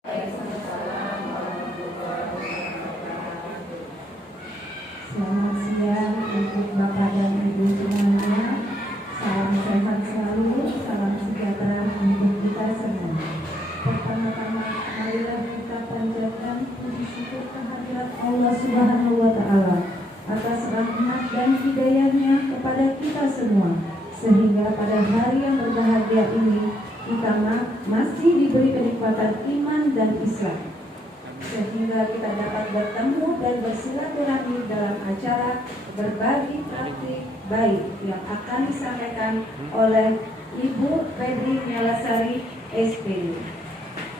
Selamat siang untuk Bapak dan Ibu semuanya. Salam sehat selalu, salam sejahtera untuk kita semua. Pertama-tama, marilah kita panjatkan puji syukur kehadirat Allah Subhanahu wa Ta'ala atas rahmat dan hidayahnya kepada kita semua, sehingga pada hari yang berbahagia ini kita masih diberi kenikmatan iman dan Islam, sehingga kita dapat bertemu dan bersilaturahmi dalam acara berbagi praktik baik yang akan disampaikan oleh Ibu Febri Nyalasari SPD.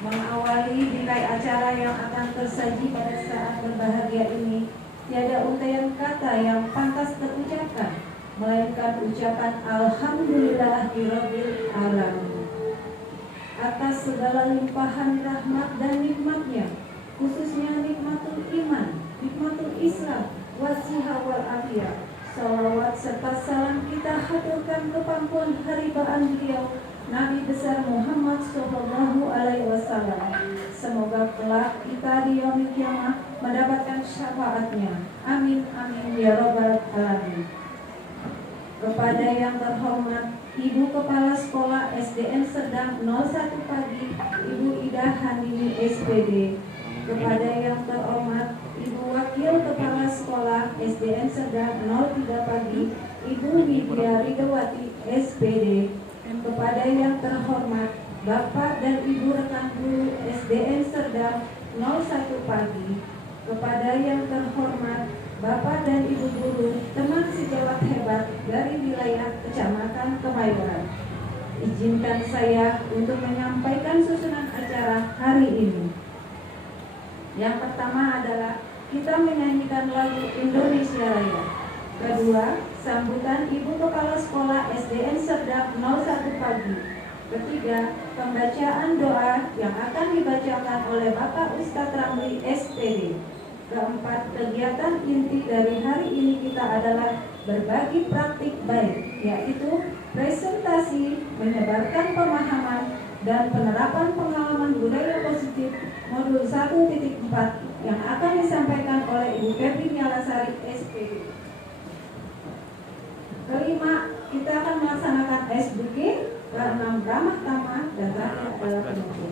Mengawali bingkai acara yang akan tersaji pada saat berbahagia ini, tiada untaian kata yang pantas terucapkan, melainkan ucapan Alhamdulillahirabbil alamin atas segala limpahan rahmat dan nikmatnya, khususnya nikmatul iman, nikmatul Islam, wasiha wal afiyah. Salawat serta salam kita haturkan ke pangkuan haribaan beliau Nabi besar Muhammad Sallallahu Alaihi Wasallam. Semoga kelak kita di yaumil kiamah mendapatkan syafaatnya. Amin amin ya rabbal alamin. Kepada yang terhormat Ibu Kepala Sekolah SDN Serdang 01 Pagi, Ibu Ida Handini SPD. Kepada yang terhormat Ibu Wakil Kepala Sekolah SDN Serdang 03 Pagi, Ibu Widya Ridawati SPD. Kepada yang terhormat Bapak dan Ibu rekan guru SDN Serdang 01 Pagi. Kepada yang terhormat Bapak dan Ibu guru teman sejawat hebat dari wilayah Kecamatan Kemayoran, izinkan saya untuk menyampaikan susunan acara hari ini. Yang pertama adalah kita menyanyikan lagu Indonesia Raya. Kedua, sambutan Ibu Kepala Sekolah SDN Serdang 01 Pagi. Ketiga, pembacaan doa yang akan dibacakan oleh Bapak Ustadz Ramli SPD. Keempat, kegiatan inti dari hari ini kita adalah berbagi praktik baik, yaitu presentasi, menyebarkan pemahaman, dan penerapan pengalaman budaya positif modul 1.4 yang akan disampaikan oleh Ibu Febri Nyalasari SPD. Kelima, kita akan melaksanakan SBK, keenam ramah tamah, dan terakhir adalah penutup.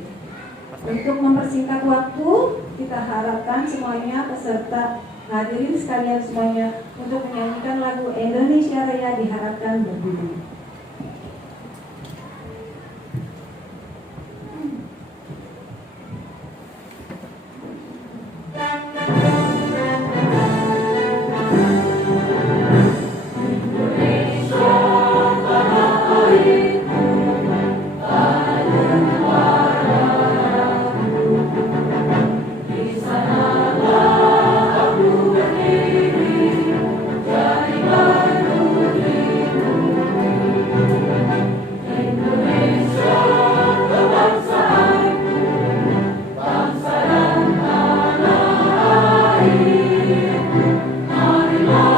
Untuk mempersingkat waktu, kita harapkan semuanya peserta hadirin sekalian semuanya untuk menyanyikan lagu Indonesia Raya diharapkan berbunyi. Marilah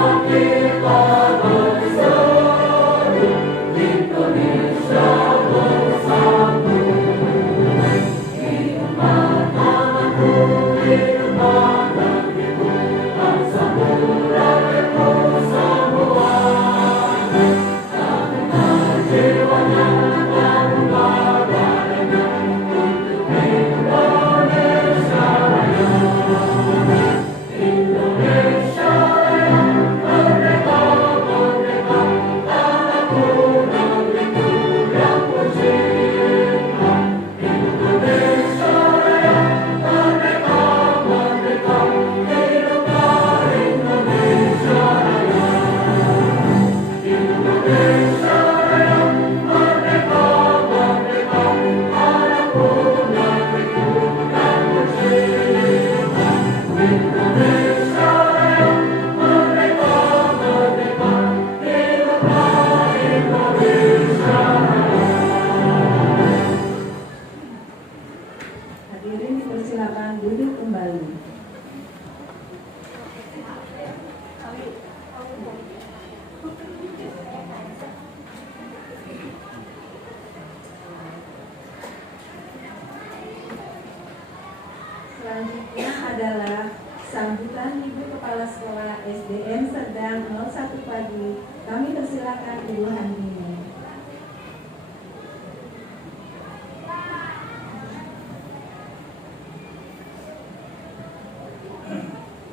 adalah sambutan Ibu Kepala Sekolah SDN Serdang 01 Pagi. Kami persilakan Ibu Handini.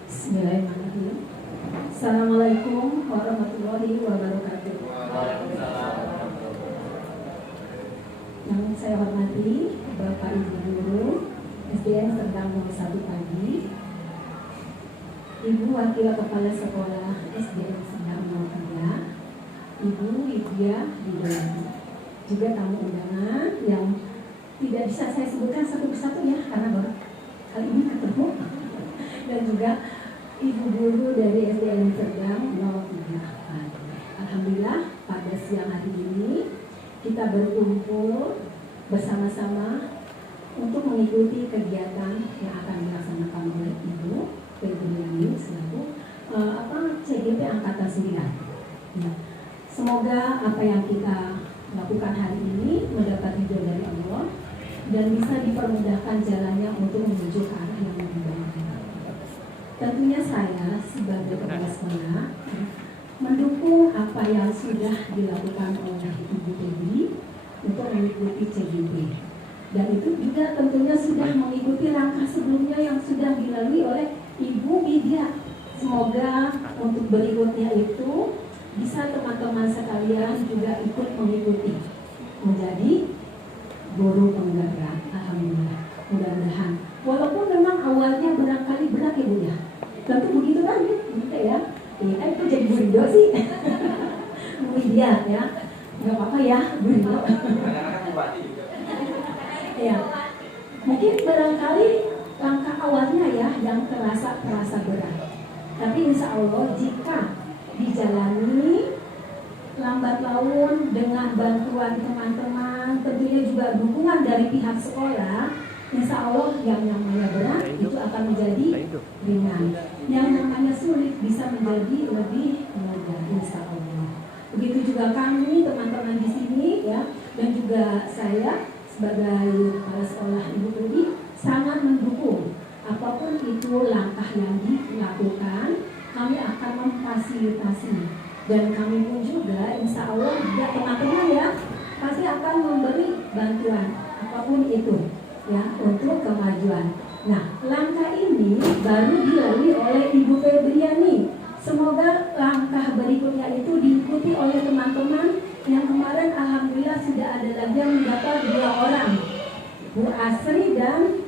Bismillahirrahmanirrahim. Assalamualaikum warahmatullahi wabarakatuh. Yang saya hormati Bapak Ibu Guru SDN Serdang 01 Pagi, Ibu Wakil Kepala Sekolah SDN Serdang 03, Ibu Widya Widawati, juga tamu undangan yang tidak bisa saya sebutkan satu persatu ya, karena baru kali ini ketemu, dan juga Ibu Guru dari SDN Serdang 03. Alhamdulillah pada siang hari ini kita berkumpul bersama-sama untuk mengikuti kegiatan yang akan dilaksanakan oleh Ibu Febriani selaku CGP Angkatan 9. Ya. Semoga apa yang kita lakukan hari ini mendapat ridho dari Allah dan bisa dipermudahkan jalannya untuk menuju ke arah yang lebih baik. Tentunya saya sebagai kepala sekolah mendukung apa yang sudah dilakukan oleh Ibu Febri untuk mengikuti CGP. Dan itu juga tentunya sudah mengikuti langkah sebelumnya yang sudah dilalui oleh Ibu Widya. Semoga untuk berikutnya itu bisa teman-teman sekalian juga ikut mengikuti menjadi guru penggerak. Alhamdulillah, mudah-mudahan. Walaupun memang awalnya barangkali berat ya Bu ya. Tentu begitu kan gitu ya. Ini kan itu jadi Bu Rido sih. Bu Widya ya. Gak apa-apa ya Bu Rido. Ya, mungkin barangkali langkah awalnya ya yang terasa berat. Tapi insya Allah jika dijalani lambat laun dengan bantuan teman-teman, tentunya juga dukungan dari pihak sekolah, insya Allah yang namanya berat itu akan menjadi ringan. Yang namanya sulit bisa menjadi lebih mudah, insya Allah. Begitu juga kami teman-teman di sini ya, dan juga saya sebagai kepala sekolah Ibu Febri sangat mendukung apapun itu langkah yang dilakukan, kami akan memfasilitasi dan kami pun juga insya Allah juga teman-teman ya pasti akan memberi bantuan apapun itu ya untuk kemajuan. Nah, langkah ini baru dilalui oleh Ibu Febriani. Semoga langkah berikutnya itu diikuti oleh teman-teman yang kemarin alhamdulillah sudah ada lagi yang mendapat 2 orang, Bu Asri dan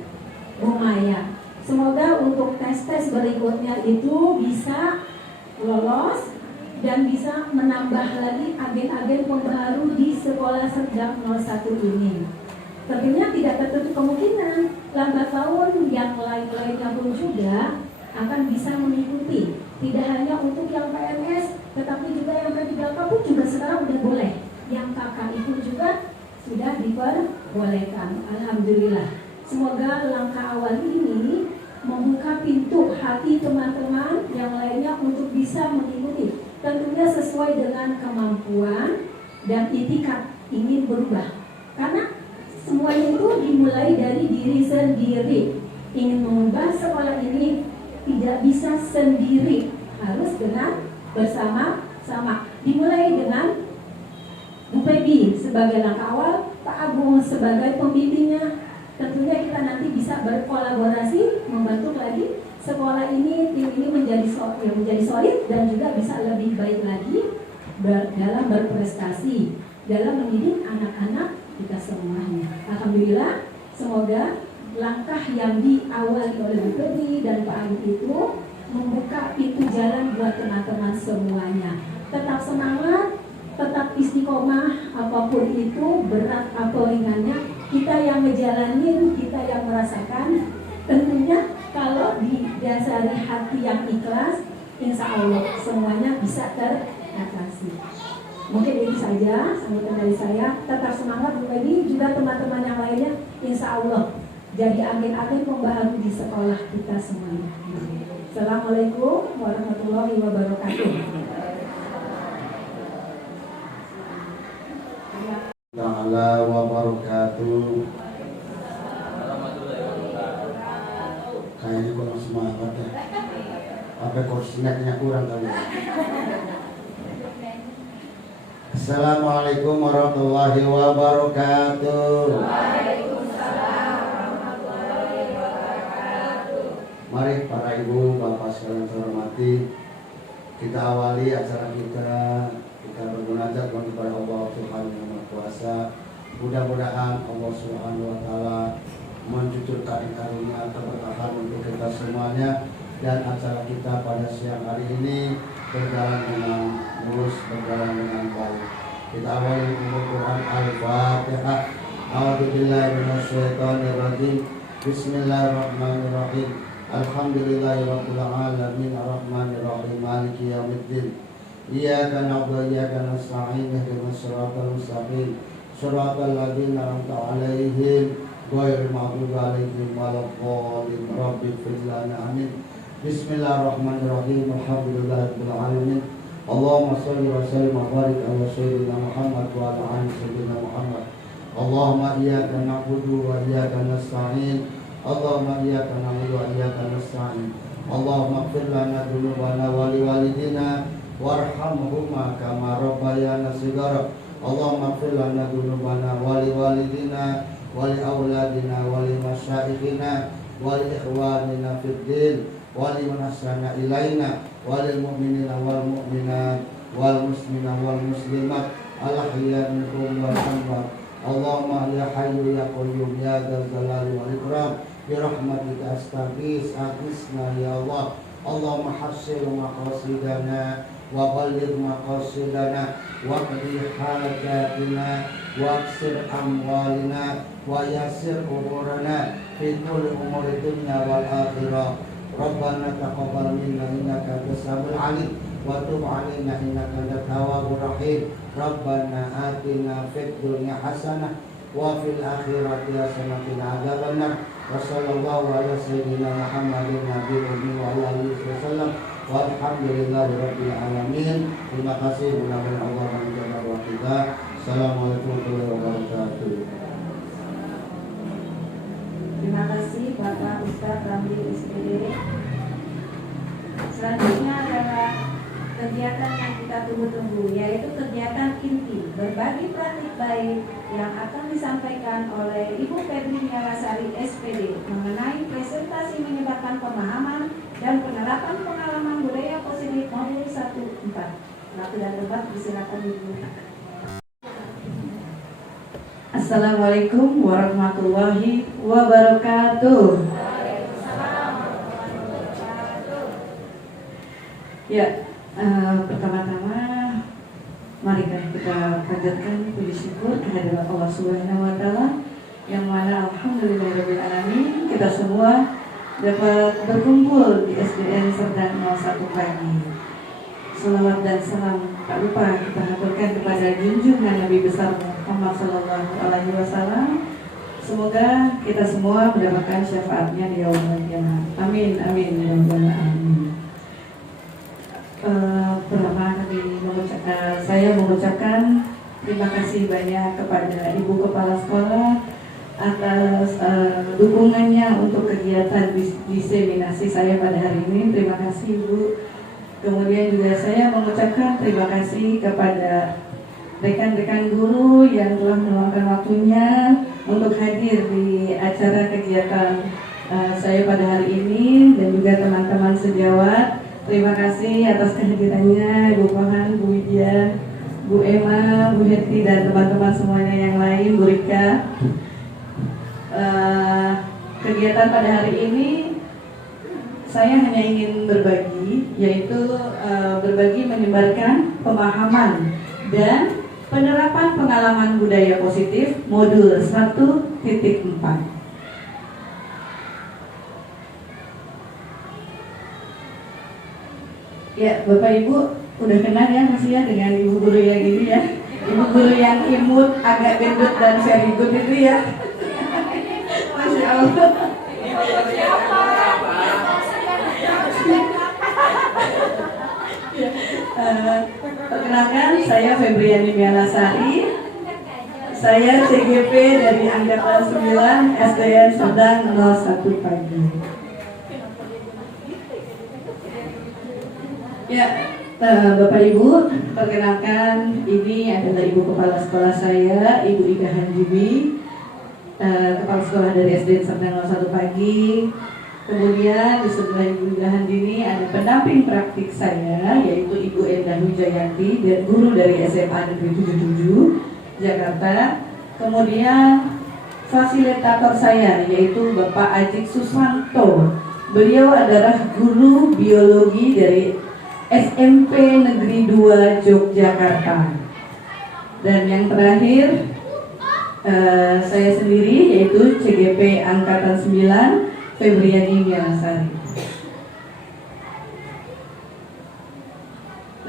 Bu Maya. Semoga untuk tes-tes berikutnya itu bisa lolos dan bisa menambah lagi agen-agen pembaharu di sekolah Serdang 01 ini. Tentunya tidak tertutup kemungkinan lambat laun yang lain-lainnya pun juga akan bisa mengikuti. Tidak hanya untuk yang PNS, tetapi juga yang P3K pun juga sekarang udah boleh. Yang KKI pun juga sudah diperbolehkan. Alhamdulillah. Semoga langkah awal ini membuka pintu hati teman-teman yang lainnya untuk bisa mengikuti. Tentunya sesuai dengan kemampuan dan itikat ingin berubah. Karena semuanya itu dimulai dari diri sendiri. Ingin mengubah sekolah ini tidak bisa sendiri, harus dengan bersama-sama. Dimulai dengan Bu Febi sebagai langkah awal, Pak Agung sebagai pembimbingnya. Tentunya kita nanti bisa berkolaborasi, membentuk lagi sekolah ini, tim ini menjadi solid dan juga bisa lebih baik lagi dalam berprestasi, dalam mendidik anak-anak kita semuanya. Alhamdulillah, semoga langkah yang diawali oleh Bu Febi dan Pak Agung itu membuka pintu jalan buat teman-teman semuanya. Tetap semangat, tetap istiqomah, apapun itu berat atau ringannya, kita yang ngejalanin, kita yang merasakan. Tentunya kalau didasari hati yang ikhlas, insya Allah semuanya bisa teratasi. Mungkin itu saja sambutan dari saya. Tetap semangat Bu Febi, juga teman-teman yang lainnya, insya Allah jadi agen-agen pembaharu di sekolah kita semuanya. Assalamualaikum warahmatullahi wabarakatuh. Ta'ala wa barakatuh. Kayaknya kurang semangat. Apa kursinya kurang kali. Assalamualaikum warahmatullahi wabarakatuh. Mari para ibu, bapak sekalian terhormati, kita awali acara kita bermunajat kepada Allah Subhanahu Yang Maha Kuasa. Mudah-mudahan Allah Subhanahu Wa Taala mencucurkan karunia keberkahan untuk kita semuanya, dan acara kita pada siang hari ini berjalan dengan mulus, berjalan dengan baik. Kita awali dengan Quran Al-Fatihah. A'udzubillahi minasyaitonirrajim. Bismillahirrahmanirrahim. Alhamdulillahirabbil alamin arrahmanirrahim maliki yaumiddin. Iyyaka na'budu wa iyyaka nasta'in ihdinas siratal mustaqim siratal ladzina an'amta 'alaihim ghairil maghdubi 'alaihim waladdallin. Rabbighfir lana amin. Bismillahirrahmanirrahim. Alhamdulillahirabbil alamin. Allahumma shalli wa sallim wa barik ala sayyidina Muhammad wa ala ali sayyidina Muhammad. Allahumma iyyaka na'budu wa iyyaka nasta'in. Allahumma iyyaka na'budu wa iyyaka nasta'in. Allahumma ighfir lana dzunubana wa liwalidina warhamhuma kama rabbayana shighara. Allahumma ighfir lana dzunubana wa liwalidina wa li auladina wa li masyaikhina wa li ikhwanina fid din wa liman ahsana ilaina wa lil mu'minina wal mu'minat wal muslimina wal muslimat al ahya minhum wal amwat. Allahumma ya hayyu ya qayyum ya dzal jalali wal ikram bi rahmatika astaghis aghithna ya Allah. Allahumma hassil maqasidana wa balligh maqasidana wa qdi hajatina wa aksir amwalina wa yassir umurana fi kulli umuri dunya wal akhirah. Rabbana taqabbal minna innaka antas samiul alim wa tub 'alaina innaka antat tawwabur rahim. Rabbana atina fid dunya hasanah wa fil akhirati hasanah wa qina adzabannar. Wa sallallahu ala sayyidina Muhammadin nabiyil ummi wa ala alihi wasallam. Walhamdulillahi rabbil alamin. Terima kasih mudah-mudahan Allah menjaga kita. Assalamualaikum warahmatullahi wabarakatuh. Terima kasih Bapak Ustadz Ramli SPD. Selanjutnya adalah kegiatan yang kita tunggu-tunggu, yaitu kegiatan inti berbagi praktik baik yang akan disampaikan oleh Ibu Febri Mialasari SPD mengenai presentasi menyebarkan pemahaman dan penerapan pengalaman budaya positif modul 1-4. Waktu dan tempat disilakan Ibu. Assalamualaikum warahmatullahi wabarakatuh. Ya, pertama-tama mari kita panjatkan puji syukur kehadirat Allah Subhanahu wa taala yang mana alhamdulillahirabbil alamin kita semua dapat berkumpul di SDN Serdang 01 pagi. Salawat dan salam tak lupa kita haturkan kepada junjungan Nabi besar Muhammad sallallahu alaihi wasallam. Semoga kita semua mendapatkan syafaatnya di yaumul qiyamah. Amin amin ya rabbal alamin. Pertama saya mengucapkan terima kasih banyak kepada Ibu Kepala Sekolah atas dukungannya untuk kegiatan diseminasi saya pada hari ini. Terima kasih Ibu. Kemudian juga saya mengucapkan terima kasih kepada rekan-rekan guru yang telah meluangkan waktunya untuk hadir di acara kegiatan saya pada hari ini, dan juga teman-teman sejawat. Terima kasih atas kehadirannya Bu Kohan, Bu Widya, Bu Emma, Bu Hetty, dan teman-teman semuanya yang lain, Bu Rika. Kegiatan pada hari ini saya hanya ingin berbagi, yaitu berbagi menyebarkan pemahaman dan penerapan pengalaman budaya positif modul 1.4. Ya, Bapak Ibu udah kenal ya masih ya dengan ibu guru yang ini ya. Ibu guru yang imut, agak gendut dan very good itu ya. Masya Allah. Perkenalkan, saya Febriani Mialasari. Saya CGP dari Angkatan 9 SDN Serdang 01 pagi. Ya, Bapak Ibu, perkenalkan ini adalah Ibu Kepala Sekolah saya, Ibu Ida Hanjibi, Kepala Sekolah dari SD Serdang 01 Pagi. Kemudian di sebelah Ibu Ida Hanjibi ada pendamping praktik saya, yaitu Ibu Endah Wijayanti, guru dari SMA Negeri 77 Jakarta. Kemudian fasilitator saya yaitu Bapak Ajik Susanto. Beliau adalah guru biologi dari SMP Negeri 2 Yogyakarta. Dan yang terakhir saya sendiri yaitu CGP Angkatan 9 Febriani Mialasari.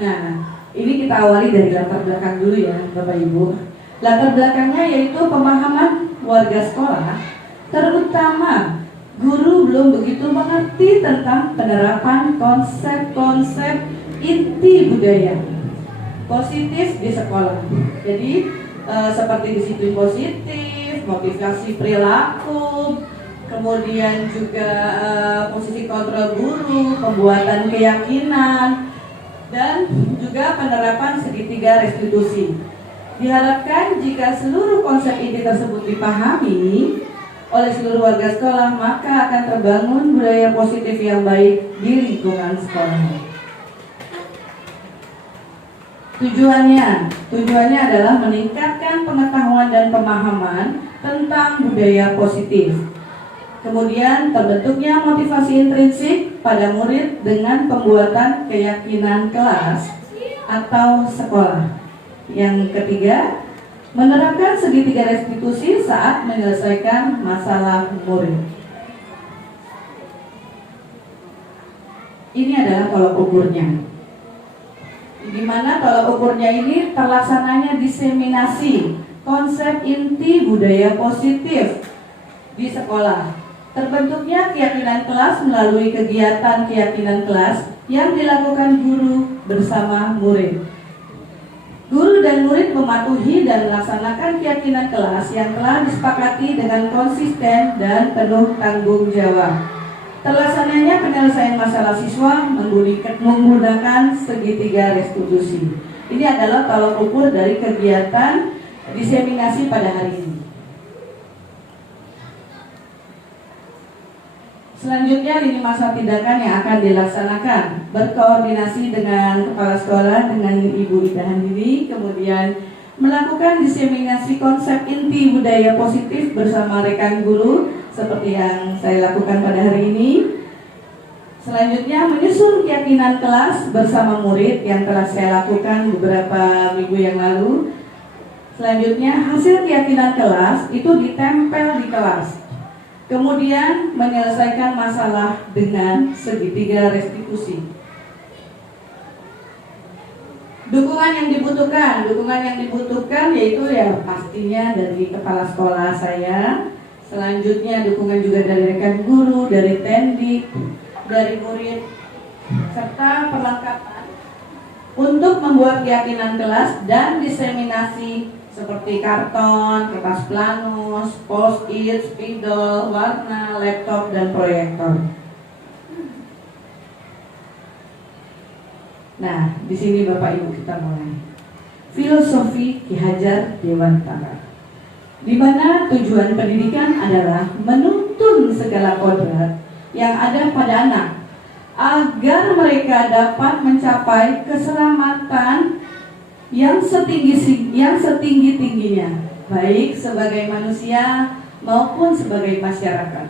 Nah, ini kita awali dari latar belakang dulu ya Bapak Ibu. Latar belakangnya yaitu pemahaman warga sekolah, terutama guru belum begitu mengerti tentang penerapan konsep-konsep inti budaya positif di sekolah. Jadi seperti disiplin positif, motivasi perilaku, kemudian juga posisi kontrol guru, pembuatan keyakinan, dan juga penerapan segitiga restitusi. Diharapkan jika seluruh konsep inti tersebut dipahami oleh seluruh warga sekolah, maka akan terbangun budaya positif yang baik di lingkungan sekolah. Tujuannya adalah meningkatkan pengetahuan dan pemahaman tentang budaya positif. Kemudian terbentuknya motivasi intrinsik pada murid dengan pembuatan keyakinan kelas atau sekolah. Yang ketiga, menerapkan segitiga restitusi saat menyelesaikan masalah murid. Ini adalah tolak ukurnya. Di mana tolak ukurnya ini terlaksananya diseminasi konsep inti budaya positif di sekolah. Terbentuknya keyakinan kelas melalui kegiatan keyakinan kelas yang dilakukan guru bersama murid. Guru dan murid mematuhi dan melaksanakan keyakinan kelas yang telah disepakati dengan konsisten dan penuh tanggung jawab. Terlaksananya penyelesaian masalah siswa menggunakan segitiga restitusi. Ini adalah tolak ukur dari kegiatan diseminasi pada hari ini. Selanjutnya, lini masa tindakan yang akan dilaksanakan berkoordinasi dengan kepala sekolah, dengan Ibu Ida Handini, kemudian melakukan diseminasi konsep inti budaya positif bersama rekan guru seperti yang saya lakukan pada hari ini. Selanjutnya, menyusun keyakinan kelas bersama murid yang telah saya lakukan beberapa minggu yang lalu. Selanjutnya, hasil keyakinan kelas itu ditempel di kelas. Kemudian menyelesaikan masalah dengan segitiga restitusi. Dukungan yang dibutuhkan yaitu ya pastinya dari kepala sekolah saya. Selanjutnya dukungan juga dari rekan guru, dari tendik, dari murid, serta perlengkapan untuk membuat keyakinan kelas dan diseminasi seperti karton, kertas planus, post-it, spidol, warna, laptop, dan proyektor. Nah, di sini Bapak Ibu kita mulai. Filosofi Ki Hajar Dewantara, di mana tujuan pendidikan adalah menuntun segala kodrat yang ada pada anak agar mereka dapat mencapai keselamatan yang setinggi-tingginya, baik sebagai manusia maupun sebagai masyarakat.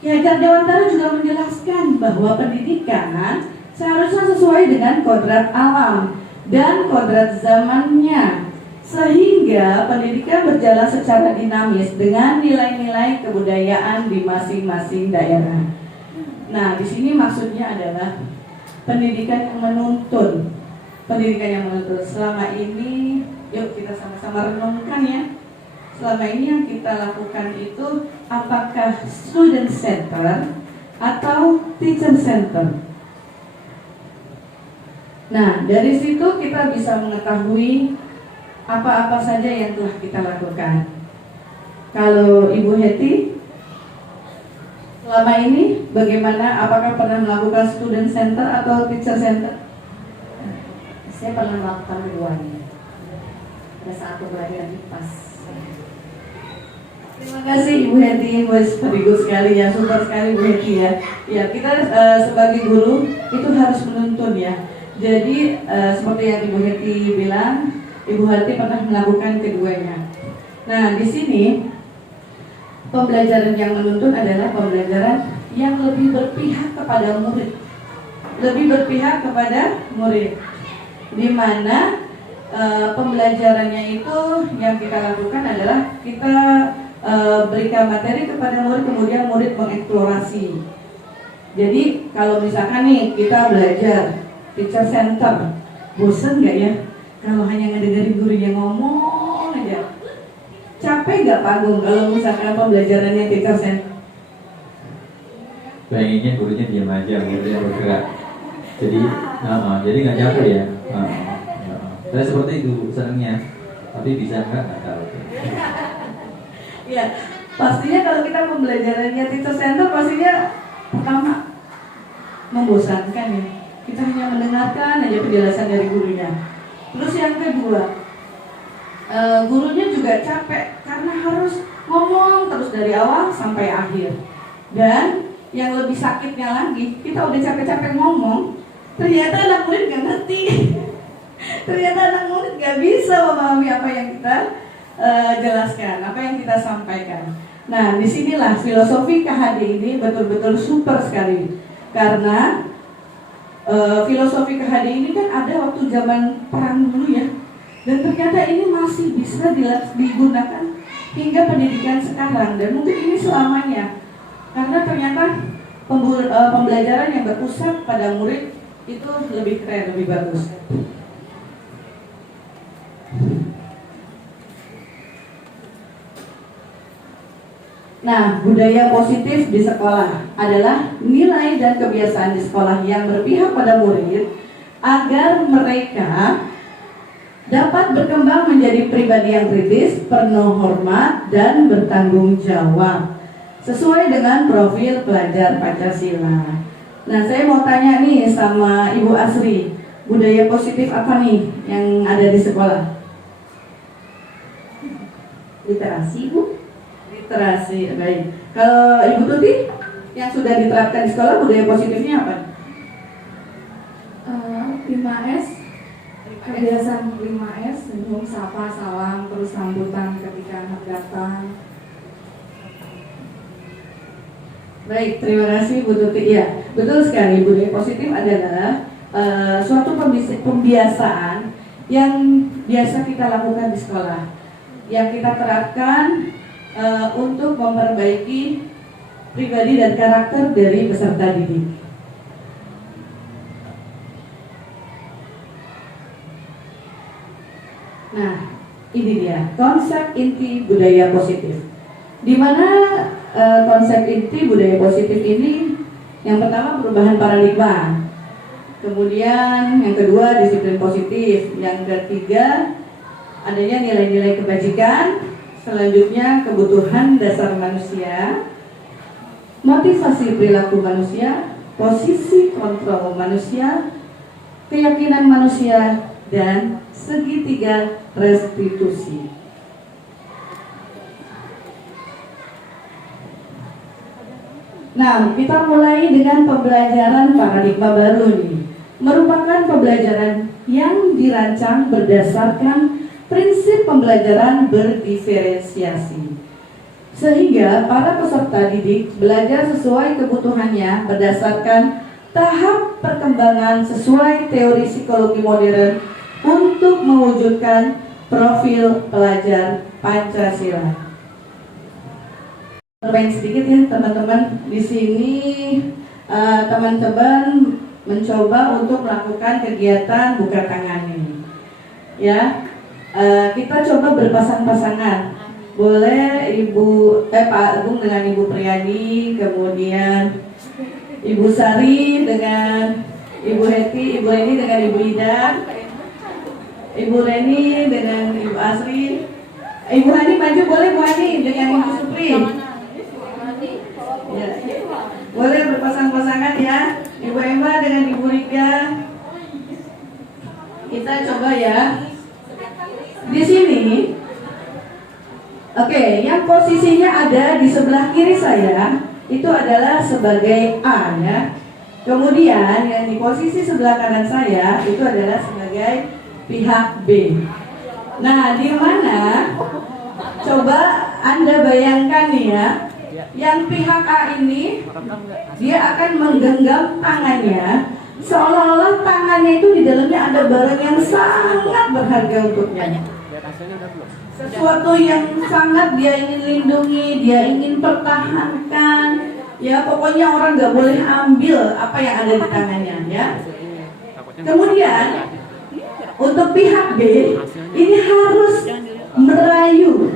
Ki Hajar Dewantara juga menjelaskan bahwa pendidikan seharusnya sesuai dengan kodrat alam dan kodrat zamannya, sehingga pendidikan berjalan secara dinamis dengan nilai-nilai kebudayaan di masing-masing daerah. Nah, di sini maksudnya adalah pendidikan yang menuntun. Selama ini, yuk kita sama-sama renungkan ya. Selama ini yang kita lakukan itu apakah student center atau teacher center? Nah, dari situ kita bisa mengetahui apa-apa saja yang telah kita lakukan. Kalau Ibu Heti, Selama ini bagaimana? Apakah pernah melakukan student center atau teacher center? Saya pernah melakukan keduanya pada saat belajar di PAS. Terima kasih Ibu Heti, very good sekali ya, super sekali Bu Heti ya. Ya kita sebagai guru itu harus menuntun ya. Jadi seperti yang Ibu Heti bilang, Ibu Heti pernah melakukan keduanya. Nah di sini pembelajaran yang menuntun adalah pembelajaran yang lebih berpihak kepada murid, lebih berpihak kepada murid, di mana pembelajarannya itu yang kita lakukan adalah kita berikan materi kepada murid, kemudian murid mengeksplorasi. Jadi kalau misalkan nih kita belajar teacher center, bosen nggak ya kalau hanya ngedengerin gurunya ngomong aja? Capek nggak Pak Agung kalau misalkan pembelajarannya teacher center? Pengennya gurunya diam aja, gurunya bergerak. Jadi nggak capek ya. Saya seperti itu senangnya, tapi bisa nggak tahu. Ya, pastinya kalau kita pembelajarannya teacher center pastinya pertama membosankan ya. Kita hanya mendengarkan aja penjelasan dari gurunya. Terus yang kedua, gurunya juga capek karena harus ngomong terus dari awal sampai akhir. Dan yang lebih sakitnya lagi, kita udah capek-capek ngomong, ternyata anak murid nggak ngerti. Ternyata anak murid nggak bisa memahami apa yang kita jelaskan, apa yang kita sampaikan. Nah, disinilah filosofi KHD ini betul-betul super sekali, karena filosofi KHD ini kan ada waktu zaman perang dulu ya, dan ternyata ini masih bisa digunakan hingga pendidikan sekarang, dan mungkin ini selamanya, karena ternyata pembelajaran yang berpusat pada murid itu lebih keren, lebih bagus. Nah, budaya positif di sekolah adalah nilai dan kebiasaan di sekolah yang berpihak pada murid agar mereka dapat berkembang menjadi pribadi yang kritis, penuh hormat, dan bertanggung jawab sesuai dengan profil pelajar Pancasila. Nah, saya mau tanya nih sama Ibu Asri, budaya positif apa nih yang ada di sekolah? Literasi, Bu. Literasi, baik. Kalau Ibu Tuti yang sudah diterapkan di sekolah, budaya positifnya apa? 5S, kebiasaan 5S, senyum, sapa, salam, terus sambutan ketika anak datang. Baik, terima kasih Bu Tuti. Ya, betul sekali. Budaya positif adalah suatu pembiasaan yang biasa kita lakukan di sekolah, yang kita terapkan untuk memperbaiki pribadi dan karakter dari peserta didik. Nah, ini dia konsep inti budaya positif. Di mana konsep inti budaya positif ini, yang pertama perubahan paradigma, kemudian yang kedua disiplin positif, yang ketiga adanya nilai-nilai kebajikan, selanjutnya kebutuhan dasar manusia, motivasi perilaku manusia, posisi kontrol manusia, keyakinan manusia, dan segitiga restitusi. Nah, kita mulai dengan pembelajaran paradigma baru nih. Merupakan pembelajaran yang dirancang berdasarkan prinsip pembelajaran berdiferensiasi, sehingga para peserta didik belajar sesuai kebutuhannya berdasarkan tahap perkembangan sesuai teori psikologi modern untuk mewujudkan profil pelajar Pancasila. Bermain sedikit ya teman-teman. Di sini teman-teman mencoba untuk melakukan kegiatan buka tangan ini. Ya, kita coba berpasang-pasangan. Boleh Pak Agung dengan Ibu Priyadi, kemudian Ibu Sari dengan Ibu Heti, Ibu Reni dengan Ibu Ida, Ibu Reni dengan Ibu Asri, Ibu Hani maju boleh Bu Hani dengan Ibu Supri. Ya. pasang-pasangan ya. Ibu Emma dengan Ibu Rika. Kita coba ya. Di sini. Oke, yang posisinya ada di sebelah kiri saya itu adalah sebagai A ya. Kemudian yang di posisi sebelah kanan saya itu adalah sebagai pihak B. Nah, di mana? Coba Anda bayangkan nih ya. Yang pihak A ini dia akan menggenggam tangannya seolah-olah tangannya itu di dalamnya ada barang yang sangat berharga untuknya. Sesuatu yang sangat dia ingin lindungi, dia ingin pertahankan. Ya, pokoknya orang nggak boleh ambil apa yang ada di tangannya ya. Kemudian untuk pihak B ini harus merayu.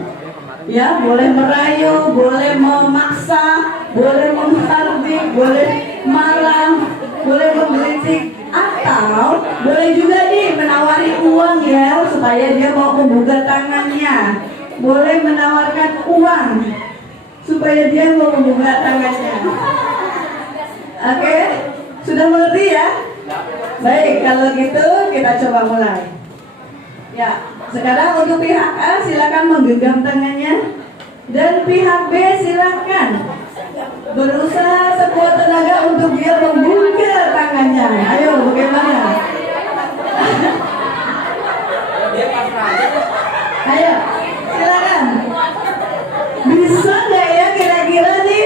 Ya, boleh merayu, boleh memaksa, boleh menghardik, boleh marah, boleh menggelitik, atau boleh juga nih menawari uang ya supaya dia mau membuka tangannya. Boleh menawarkan uang supaya dia mau membuka tangannya. Oke, sudah mengerti ya? Baik, kalau gitu kita coba mulai. Ya, sekarang untuk pihak A silakan menggenggam tangannya dan pihak B silakan berusaha sekuat tenaga untuk dia membuka tangannya. Ayo, bagaimana? Ayo, silakan. Bisa nggak ya kira-kira nih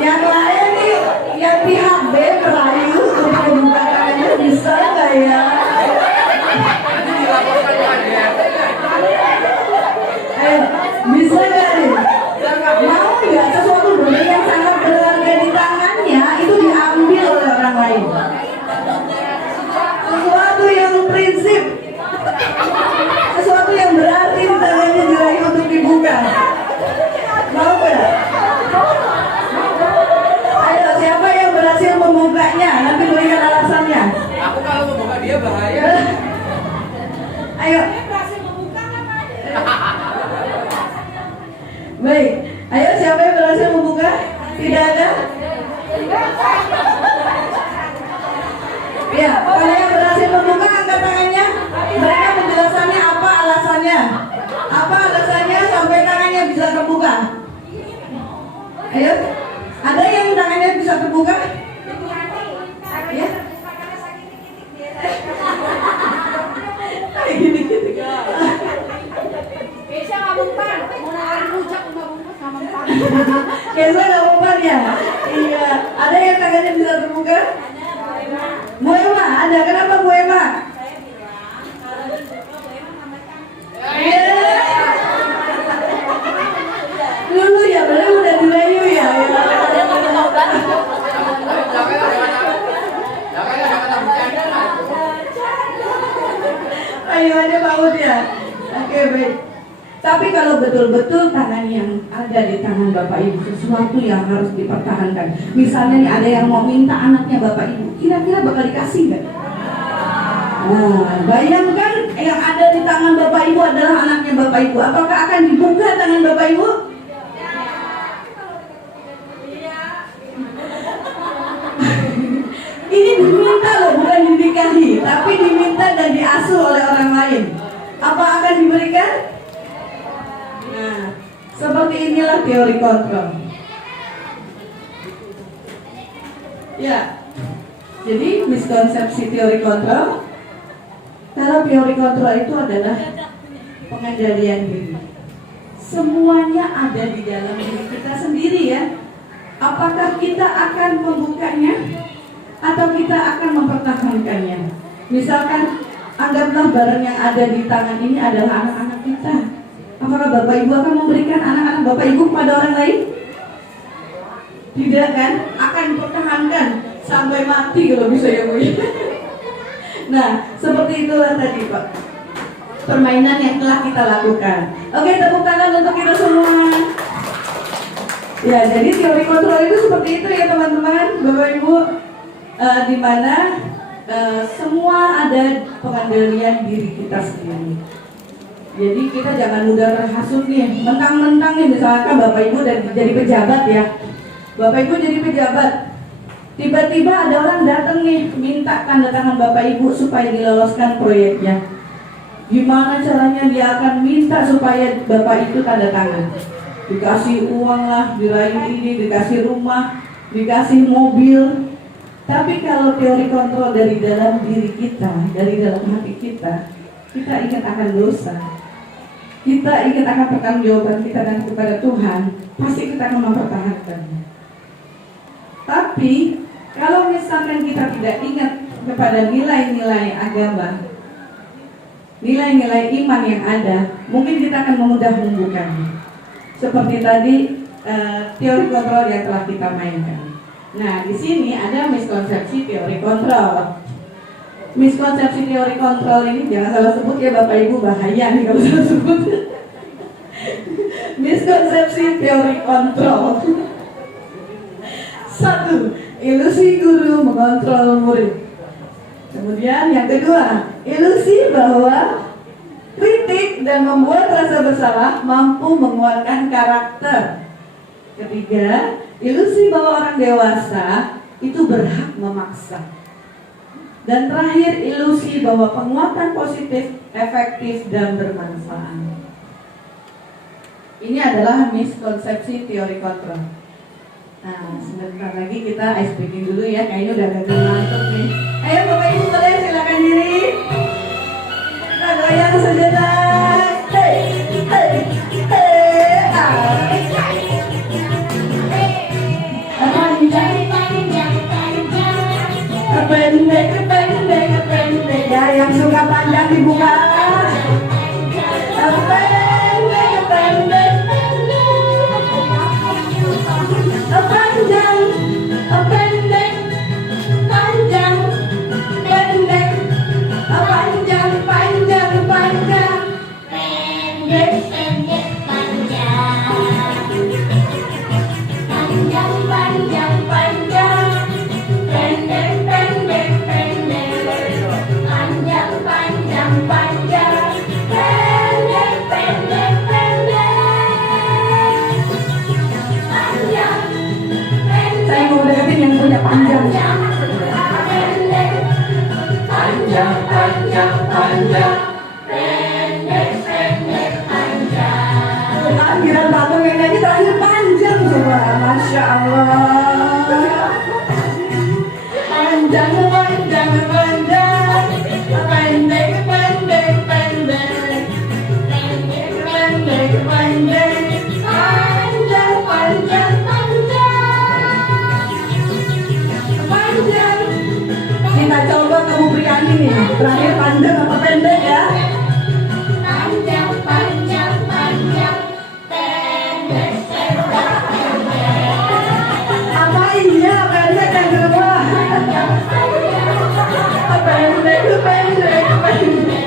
yang lain nih, yang pihak B merayu untuk membuka tangannya, bisa nggak ya? Ayo, bisa nggak nih? Mau nggak sesuatu benda yang sangat berharga di tangannya itu diambil oleh orang lain? Sesuatu yang prinsip, sesuatu yang berarti di tangannya diraih untuk dibuka. Mau nggak? Ayo, siapa yang berhasil membukanya? Nanti berikan alasannya. Aku kalau membuka dia bahaya. Ayo. Baik, ayo siapa yang berhasil membuka? Tidak ada? Ya, kalau yang berhasil membuka angkat tangannya. Mereka penjelasannya apa alasannya? Apa alasannya sampai tangannya bisa terbuka? Ayo, ada yang tangannya bisa terbuka? Ya? Gini-gini. Keisha nggak mempan, mau nawarin rujak nggak bungkus nggak mempan. Kesa nggak mempan ya? Iya. Ada yang tangannya bisa terbuka? Bu Ema, ada. Kenapa Bu Ema? Dulu ya, bener udah dirayu ya. Ayo ada paut ya. Oke, baik. Tapi kalau betul-betul tangan yang ada di tangan Bapak Ibu sesuatu yang harus dipertahankan. Misalnya nih ada yang mau minta anaknya Bapak Ibu, kira-kira bakal dikasih nggak? Nah, bayangkan yang ada di tangan Bapak Ibu adalah anaknya Bapak Ibu. Apakah akan dibuka tangan Bapak Ibu? Ini diminta loh, bukan dinikahi, tapi diminta dan diasuh oleh orang lain. Apa akan diberikan? Nah, seperti inilah teori kontrol. Ya, jadi miskonsepsi teori kontrol. Kalau teori kontrol itu adalah pengendalian diri. Semuanya ada di dalam diri kita sendiri ya. Apakah kita akan membukanya atau kita akan mempertahankannya? Misalkan anggaplah barang yang ada di tangan ini adalah anak-anak kita. Apakah Bapak Ibu akan memberikan anak-anak Bapak Ibu kepada orang lain? Tidak kan? Akan pertahankan sampai mati kalau bisa ya Bu. Nah, seperti itulah tadi Pak, permainan yang telah kita lakukan. Oke, tepuk tangan untuk kita semua. Ya, jadi teori kontrol itu seperti itu ya teman-teman, Bapak Ibu, di mana semua ada pengendalian diri kita sendiri. Jadi kita jangan mudah terhasut nih, mentang-mentang nih misalkan Bapak Ibu dan jadi pejabat ya. Bapak Ibu jadi pejabat, Tiba-tiba ada orang datang nih minta tanda tangan Bapak Ibu supaya diloloskan proyeknya. Gimana caranya dia akan minta supaya Bapak itu tanda tangan? Dikasih uang lah, dirayu ini, dikasih rumah, dikasih mobil. Tapi kalau teori kontrol dari dalam diri kita, dari dalam hati kita ingat akan dosa, kita ingat akan pertanggungjawaban kita dan kepada Tuhan, pasti kita akan mempertahankannya. Tapi kalau misalkan kita tidak ingat kepada nilai-nilai agama, nilai-nilai iman yang ada, mungkin kita akan memudah membukanya. Seperti tadi teori kontrol yang telah kita mainkan. Nah, di sini ada miskonsepsi teori kontrol. Miskonsepsi teori kontrol ini jangan salah sebut ya Bapak Ibu, bahaya nih kalau salah sebut. Miskonsepsi teori kontrol. 1. Ilusi guru mengontrol murid. Kemudian yang kedua, ilusi bahwa kritik dan membuat rasa bersalah mampu menguatkan karakter. Ketiga, ilusi bahwa orang dewasa itu berhak memaksa. Dan terakhir, ilusi bahwa penguatan positif, efektif, dan bermanfaat. Ini adalah miskonsepsi teori kontrol. Nah, sebentar lagi kita ice breaking dulu ya, kayaknya udah agak ngantuk nih. Ayo Bapak Ibu boleh silakan diri. Kita goyang sejenak. Hey, hey, hey, Kependek, kependek, kependek. Ya, yang suka panjang dibuka. Kependek, kependek. Panjang, pendek, panjang, pendek, panjang, panjang, panjang, pendek, pendek, panjang, panjang, panjang, panjang, pendek, pendek, pendek, panjang, panjang, panjang, pendek, pendek, pendek, panjang. Saya mau deketin yang punya panjang. Panjang, panjang, panjang, pendek, pendek, panjang. Akhiran patung yang nyanyi terakhir panjang coba, masya Allah. Panjang, panjang, panjang, pendek, pendek, pendek, pendek, pendek, pendek, panjang, panjang, panjang. Kita coba kamu Priani nih, terakhir panjang apa pendek ya? Panjang, panjang, panjang, pendek, pendek, pendek. Apa iya pendek yang kedua? Pendek, pendek, pendek.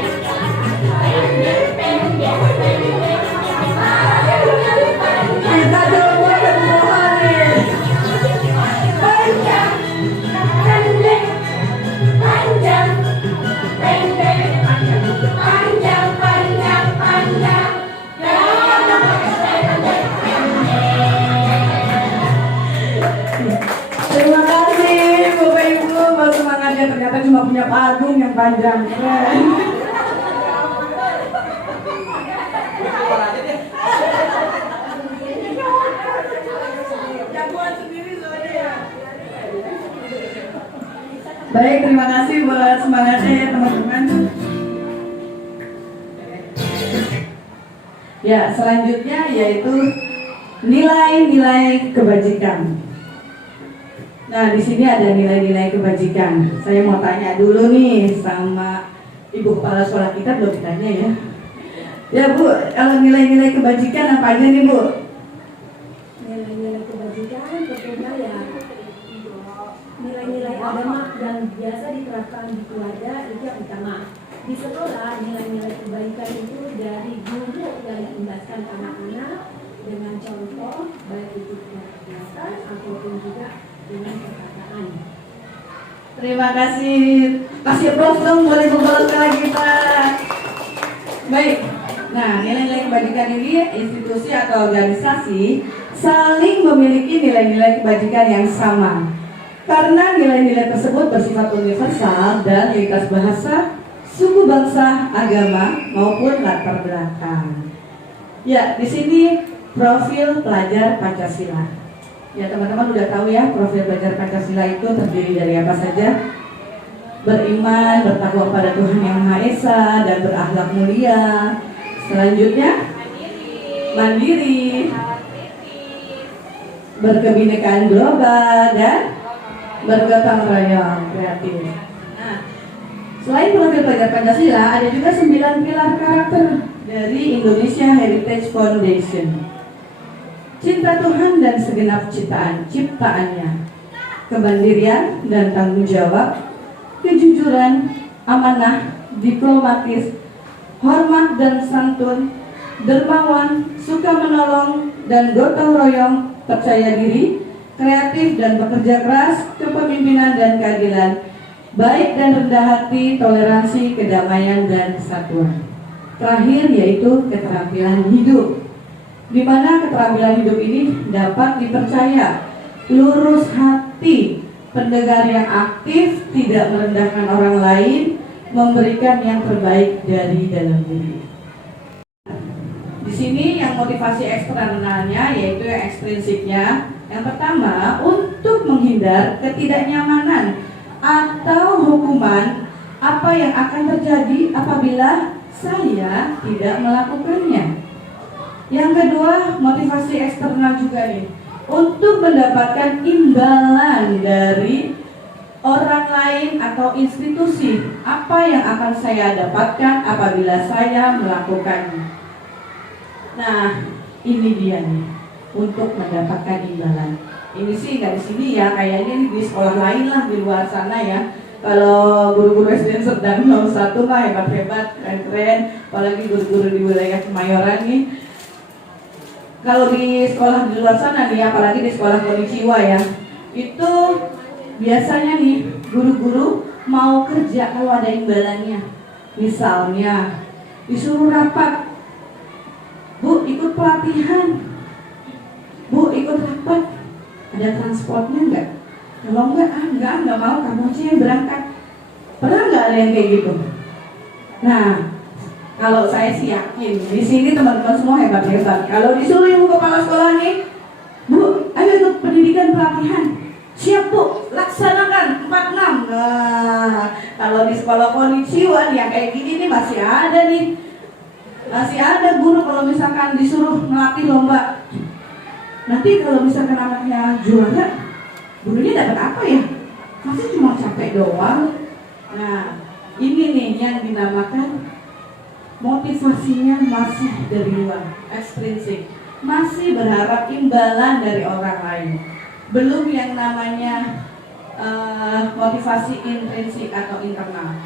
Kita coba semua nih. Panjang, pendek, panjang, pendek, panjang, panjang, panjang, terima kasih Bapak Ibu, buat semangatnya. Ternyata cuma punya panggung yang panjang. Baik, terima kasih buat semangatnya ya teman-teman. Ya, selanjutnya yaitu nilai-nilai kebajikan. Nah, di sini ada nilai-nilai kebajikan. Saya mau tanya dulu nih sama Ibu Kepala Sekolah kita, belum ditanya ya. Ya Bu, kalau nilai-nilai kebajikan apa aja nih Bu? Nilai-nilai kebajikan tentunya ya nilai-nilai agama yang biasa diterapkan di keluarga itu yang utama. Di sekolah nilai-nilai kebaikan itu dari guru yang menjelaskan anak-anak dengan contoh baik itu kegiatan ataupun juga dengan perkataan. Terima kasih. Kasih applause dong, boleh membalas sekali kita. Baik. Nah, nilai-nilai kebajikan ini institusi atau organisasi saling memiliki nilai-nilai kebajikan yang sama. Karena nilai-nilai tersebut bersifat universal dan lintas bahasa, suku, bangsa, agama, maupun latar belakang. Ya, di sini profil pelajar Pancasila. Ya, teman-teman udah tahu ya, profil pelajar Pancasila itu terdiri dari apa saja? Beriman, bertakwa pada Tuhan Yang Maha Esa, dan berakhlak mulia. Selanjutnya, mandiri, berkebinekaan global, dan bergotong royong, kreatif. Nah, selain profil pelajar Pancasila, ada juga 9 pilar karakter dari Indonesia Heritage Foundation. Cinta Tuhan dan segenap ciptaannya, kemandirian dan tanggung jawab, kejujuran, amanah, diplomatis, hormat dan santun, dermawan, suka menolong dan gotong royong, percaya diri, kreatif dan bekerja keras, kepemimpinan dan keadilan, baik dan rendah hati, toleransi, kedamaian dan kesatuan. Terakhir yaitu keterampilan hidup, di mana keterampilan hidup ini dapat dipercaya, lurus hati, pendengar yang aktif, tidak merendahkan orang lain, memberikan yang terbaik dari dalam diri. Di sini yang motivasi eksternalnya yaitu yang ekstrinsiknya. Yang pertama, untuk menghindar ketidaknyamanan atau hukuman apa yang akan terjadi apabila saya tidak melakukannya. Yang kedua, motivasi eksternal juga nih, untuk mendapatkan imbalan dari orang lain atau institusi, apa yang akan saya dapatkan apabila saya melakukannya. Nah, ini dia nih, untuk mendapatkan imbalan. Ini sih nggak di sini ya, kayaknya ini di sekolah lain lah, di luar sana ya. Kalau guru-guru SD Serdang 01 mah hebat-hebat, keren-keren, apalagi guru-guru di wilayah Kemayoran nih. Kalau di sekolah di luar sana nih, apalagi di sekolah Konnichiwa ya, itu biasanya nih guru-guru mau kerja kalau ada imbalannya. Misalnya disuruh rapat, Bu ikut pelatihan, Bu ikut rapat, ada transportnya enggak? Kalau enggak mau, kamu aja yang berangkat. Pernah nggak ada yang kayak gitu? Nah, kalau saya sih yakin, di sini teman-teman semua hebat-hebat. Kalau disuruh ibu kepala sekolah nih, Bu, ayo ikut pendidikan pelatihan. Siap Bu, laksanakan 46. Nah, kalau di sekolah Konnichiwa yang kayak gini nih masih ada nih. Masih ada guru kalau misalkan disuruh melatih lomba. Nanti kalau misalkan anaknya juara, gurunya dapat apa ya? Masih cuma capek doang. Nah, ini nih yang dinamakan motivasinya masih dari luar, ekstrinsik, masih berharap imbalan dari orang lain. Belum yang namanya motivasi intrinsik atau internal.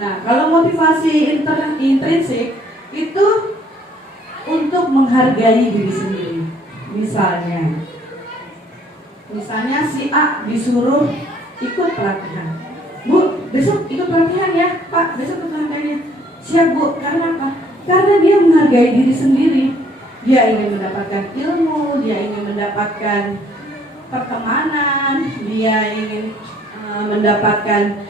Nah, kalau motivasi intrinsik itu untuk menghargai diri sendiri. Misalnya si A disuruh ikut pelatihan. Bu, besok ikut pelatihan ya, Pak, besok ikut pelatihannya. Siap Bu, karena apa? Karena dia menghargai diri sendiri. Dia ingin mendapatkan ilmu, dia ingin mendapatkan pertemanan, dia ingin mendapatkan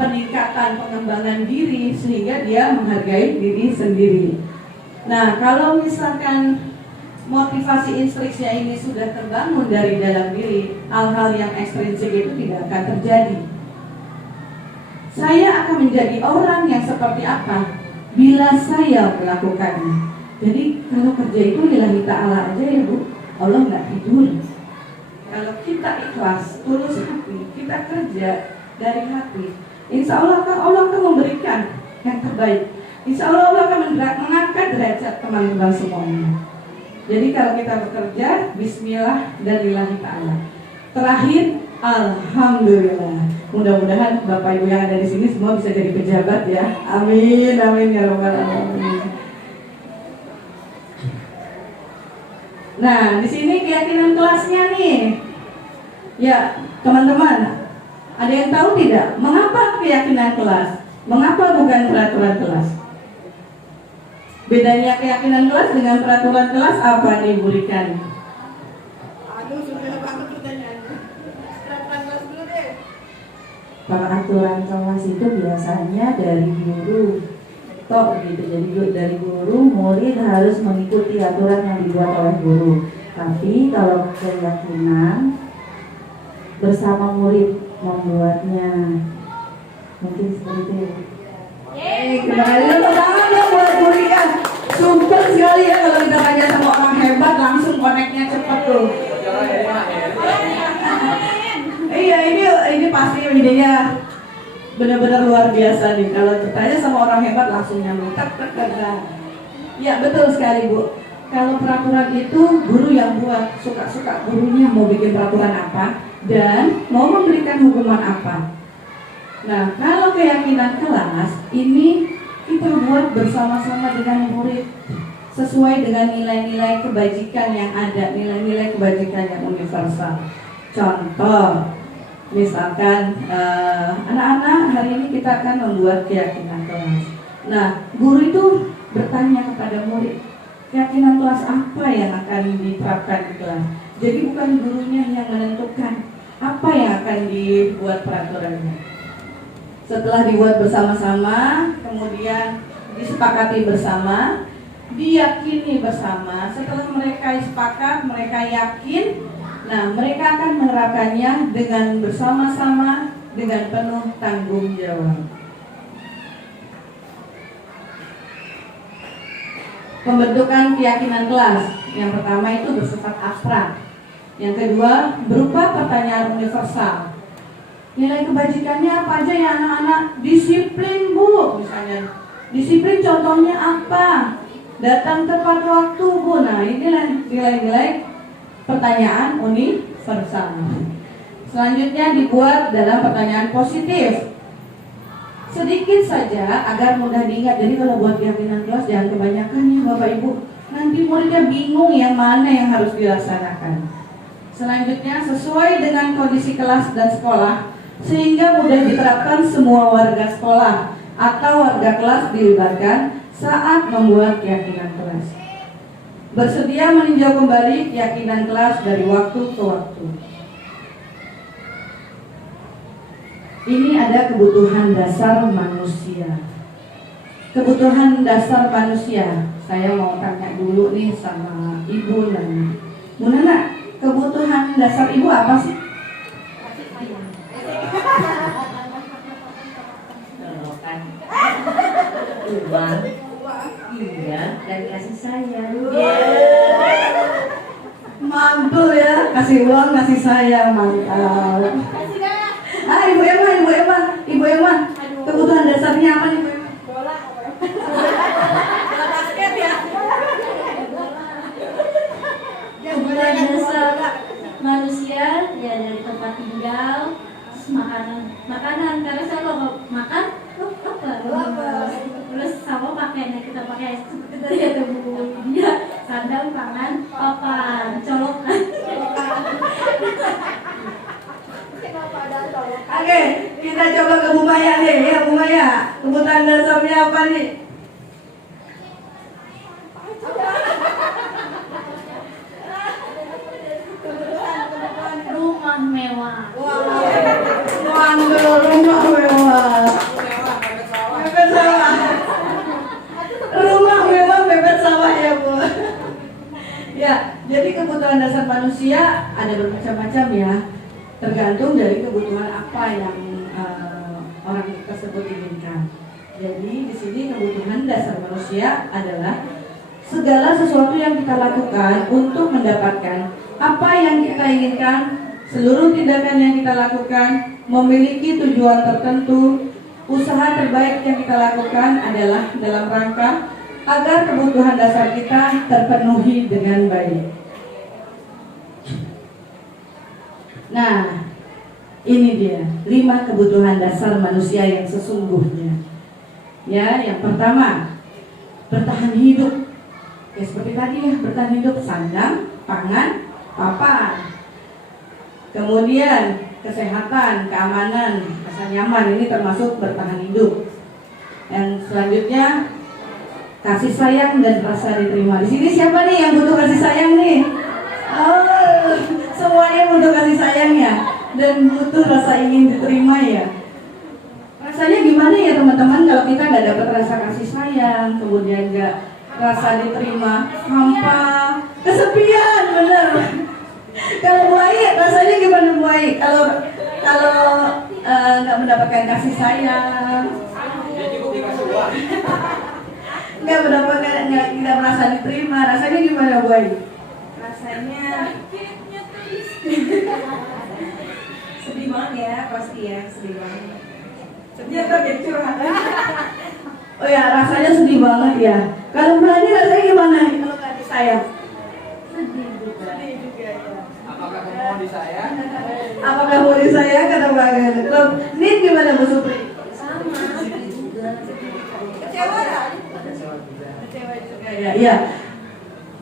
peningkatan pengembangan diri, sehingga dia menghargai diri sendiri. Nah, kalau misalkan motivasi intrinsik ini sudah terbangun dari dalam diri, hal-hal yang ekstrinsik itu tidak akan terjadi. Saya akan menjadi orang yang seperti apa bila saya melakukannya. Jadi kalau kerja itu lillahi ta'ala aja ya Bu, Allah nggak tidur. Kalau kita ikhlas, tulus hati, kita kerja dari hati, insya Allah akan memberikan yang terbaik. Insya Allah akan mengangkat derajat teman-teman semuanya. Jadi kalau kita bekerja, bismillah dan lillahi ta'ala. Terakhir, alhamdulillah. Mudah-mudahan Bapak Ibu yang ada di sini semua bisa jadi pejabat ya. Amin, amin ya rabbal alamin. Nah, di sini keyakinan kelasnya nih. Ya, teman-teman, ada yang tahu tidak mengapa keyakinan kelas? Mengapa bukan peraturan kelas? Bedanya keyakinan kelas dengan peraturan kelas apa nih Bu Rikan? Aduh, sudah banget pertanyaannya. Peraturan kelas dulu deh. peraturan kelas itu biasanya dari guru tok gitu. Jadi dari guru, murid harus mengikuti aturan yang dibuat oleh guru. Tapi kalau keyakinan bersama murid membuatnya, mungkin seperti itu. Kembali tepuk tangan dong buat Muria. Super sekali ya kalau kita tanya sama orang hebat langsung koneknya cepet tuh. Iya ini pasti idenya benar-benar luar biasa nih. Kalau bertanya sama orang hebat langsung nyambung. Ya betul sekali Bu. Kalau peraturan itu guru yang buat, suka-suka gurunya mau bikin peraturan apa dan mau memberikan hukuman apa. Nah, kalau keyakinan kelas ini kita buat bersama-sama dengan murid sesuai dengan nilai-nilai kebajikan yang ada, nilai-nilai kebajikan yang universal. Contoh, misalkan anak-anak hari ini kita akan membuat keyakinan kelas. Nah, guru itu bertanya kepada murid, keyakinan kelas apa yang akan diterapkan di kelas. Jadi bukan gurunya yang menentukan apa yang akan dibuat peraturannya. Setelah dibuat bersama-sama, kemudian disepakati bersama, diyakini bersama. Setelah mereka sepakat, mereka yakin, nah mereka akan menerapkannya dengan bersama-sama, dengan penuh tanggung jawab. Pembentukan keyakinan kelas. Yang pertama itu bersifat abstrak. Yang kedua berupa pertanyaan universal. Nilai kebajikannya apa aja ya anak-anak? Disiplin Bu, misalnya. Disiplin contohnya apa? Datang tepat waktu Bu. Nah inilah nilai-nilai pertanyaan universal. Selanjutnya dibuat dalam pertanyaan positif. Sedikit saja agar mudah diingat. Jadi kalau buat keyakinan kelas jangan kebanyakan ya Bapak Ibu. Nanti muridnya bingung yang mana yang harus dilaksanakan. Selanjutnya sesuai dengan kondisi kelas dan sekolah sehingga mudah diterapkan semua warga sekolah atau warga kelas dilibatkan saat membuat keyakinan kelas. Bersedia meninjau kembali keyakinan kelas dari waktu ke waktu. Ini ada kebutuhan dasar manusia. Kebutuhan dasar manusia. Saya mau tanya dulu nih sama Ibu Nana. Bu Nana, kebutuhan dasar Ibu apa sih? Uang, iya, dan kasih sayang. Mantul ya, kasih uang, kasih sayang, mantap. Ibu Emma, kebutuhan dasarnya apa nih? Bola basket ya. Kebutuhan dasar manusia ya dari tempat tinggal, makanan karena saya kalau makan lapar. Terus sama pakaiannya kita pakai seperti tadi ada Bu dia sandal, pangan, papan, colokan. Oke, kita coba ke Bu Maya nih ya Bu Maya. Kebutuhan dasarnya apa nih? Rumah mewah. Mantul, rumah mewah. Bebek sawah. Rumah mewah, bebek sawah ya Bu. Ya, jadi kebutuhan dasar manusia ada bermacam-macam ya. Tergantung dari kebutuhan apa yang orang tersebut inginkan. Jadi di sini kebutuhan dasar manusia adalah segala sesuatu yang kita lakukan untuk mendapatkan apa yang kita inginkan. Seluruh tindakan yang kita lakukan memiliki tujuan tertentu. Usaha terbaik yang kita lakukan adalah dalam rangka agar kebutuhan dasar kita terpenuhi dengan baik. Nah, ini dia 5 kebutuhan dasar manusia yang sesungguhnya. Ya, yang pertama, bertahan hidup. Ya seperti tadi ya, bertahan hidup, sandang, pangan, papan. Kemudian kesehatan, keamanan, rasa nyaman, ini termasuk bertahan hidup. Yang selanjutnya kasih sayang dan rasa diterima. Di sini siapa nih yang butuh kasih sayang nih? Oh, semuanya butuh kasih sayang ya, dan butuh rasa ingin diterima ya. Rasanya gimana ya teman-teman kalau kita nggak dapat rasa kasih sayang, kemudian nggak rasa diterima, hampa, kesepian, bener. Kalau Bu Ai, rasanya gimana Bu Ai? Kalau nggak mendapatkan kasih sayang, Dia cukup dikasih uang. nggak tidak merasa diterima, rasanya gimana Bu Ai? Rasanya sedih banget ya, pasti ya, sedih banget. Dia kaget curhat. Oh ya, rasanya sedih banget ya. Kalau Bu Ani rasanya gimana kalau nggak disayang? Sedih juga. Sedih juga ya. Apakah kamu mau disayang? Apakah mau disayang kata Mbak Gan? Kalau Nin gimana Bu Supri? Sama, sedih juga. Kecewa ya? Kecewa juga ya. Iya.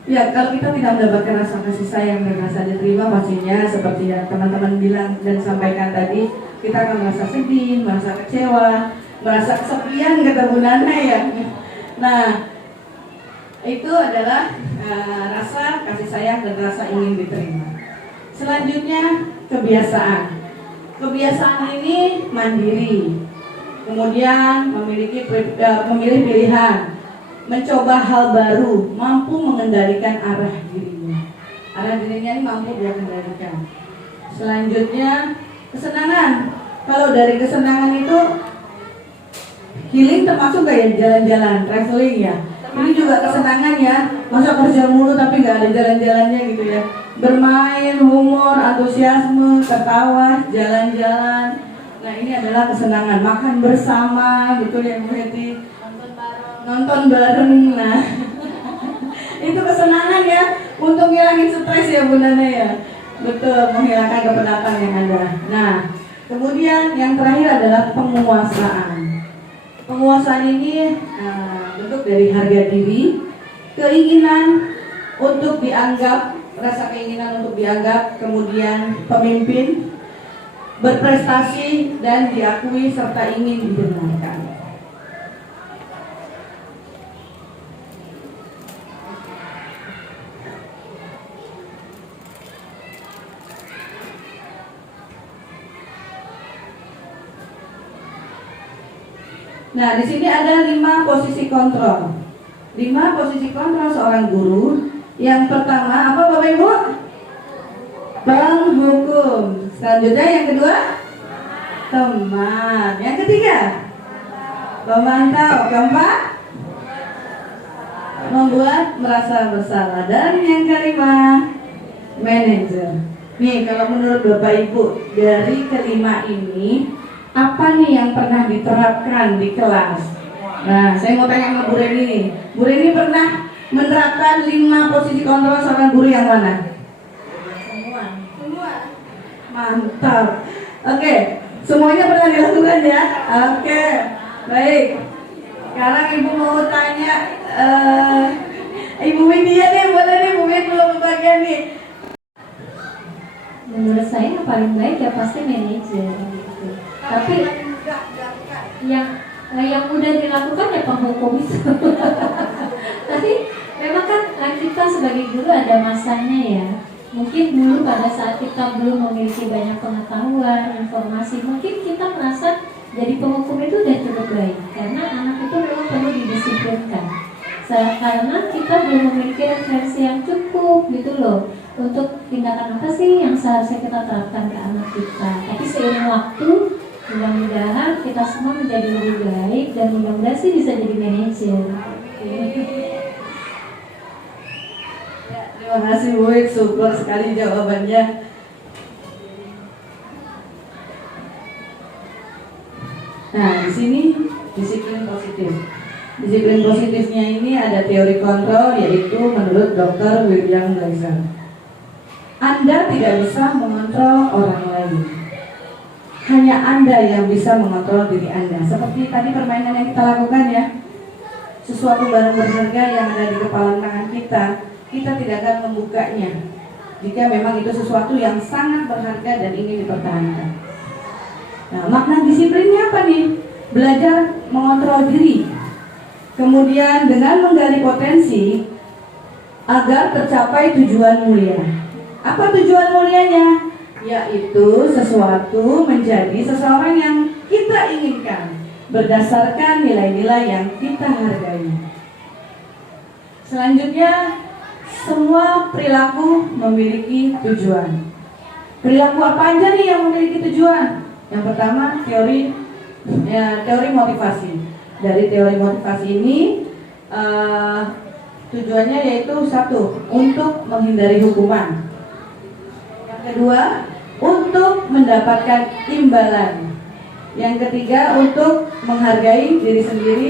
Ya, kalau kita tidak mendapatkan rasa kasih sayang dan rasa diterima, pastinya seperti yang teman-teman bilang dan sampaikan tadi, kita akan merasa sedih, merasa kecewa, merasa kesepian kata Bu Nana ya. Nah, itu adalah rasa kasih sayang dan rasa ingin diterima. Selanjutnya kebiasaan. Kebiasaan ini mandiri, kemudian memilih pilihan, mencoba hal baru, mampu mengendalikan arah dirinya. Arah dirinya ini mampu dia kendalikan. Selanjutnya kesenangan. Kalau dari kesenangan itu healing termasuk kayak jalan-jalan, traveling ya. Ini juga kesenangan ya. Masa kerja mulu tapi nggak ada jalan-jalannya gitu ya. Bermain, humor, antusiasme, ketawa, jalan-jalan. Nah ini adalah kesenangan. Makan bersama, betul ya Bu Heti. Nonton bareng. Nah itu kesenangan ya. Untuk ngilangin stres ya Bu Nana ya. Betul, menghilangkan kepenatan yang ada. Nah kemudian yang terakhir adalah penguasaan. Penguasaan ini bentuk dari harga diri, keinginan untuk dianggap, rasa keinginan untuk dianggap, kemudian pemimpin, berprestasi dan diakui serta ingin dibenarkan. Nah, di sini ada 5 posisi kontrol. 5 posisi kontrol seorang guru. Yang pertama, apa Bapak Ibu? Penghukum. Selanjutnya yang kedua? Teman. Yang ketiga? Pemantau. Keempat? Membuat merasa bersalah. Dan yang kelima? Manajer. Nih, kalau menurut Bapak Ibu, dari kelima ini apa nih yang pernah diterapkan di kelas? Nah, saya mau tanya sama Bu Reni nih. Bu Reni pernah menerapkan 5 posisi kontrol seorang guru yang mana? Semua. Mantap. Oke, semuanya pernah dilakukan ya? Oke, baik. Sekarang Ibu mau tanya Ibu Widya nih, boleh nih Bu Widya belum kebagian nih. Menurut saya yang paling baik ya pasti manajer gitu. Tapi yang mudah dilakukan ya penghukum itu. Tapi memang kan kita sebagai guru ada masanya ya. Mungkin dulu pada saat kita belum memiliki banyak pengetahuan, informasi, mungkin kita merasa jadi penghukum itu udah cukup baik. Karena anak itu memang perlu didisiplinkan. Karena kita belum memiliki referensi yang cukup gitu loh. Untuk tindakan apa sih yang seharusnya kita terapkan ke anak kita. Tapi seiring waktu, mudah-mudahan kita semua menjadi lebih baik dan mudah-mudahan sih bisa jadi manajer. Ya, terima kasih Bu Wid, super sekali jawabannya. Nah, di sini disiplin positif. Disiplin positifnya ini ada teori kontrol, yaitu menurut Dr. William Gleiser. Anda tidak bisa mengontrol orang lain. Hanya Anda yang bisa mengontrol diri Anda. Seperti tadi permainan yang kita lakukan ya. Sesuatu barang berharga yang ada di kepala tangan kita tidak akan membukanya jika memang itu sesuatu yang sangat berharga dan ingin dipertahankan. Nah, makna disiplinnya apa nih? Belajar mengontrol diri. Kemudian dengan menggali potensi agar tercapai tujuan mulia. Apa tujuan mulianya? Yaitu sesuatu menjadi seseorang yang kita inginkan. berdasarkan nilai-nilai yang kita hargai. Selanjutnya, semua perilaku memiliki tujuan. Perilaku apa aja nih yang memiliki tujuan? Yang pertama, teori motivasi. Dari teori motivasi ini, tujuannya yaitu satu, untuk menghindari hukuman. Yang kedua, untuk mendapatkan imbalan. Yang ketiga, untuk menghargai diri sendiri,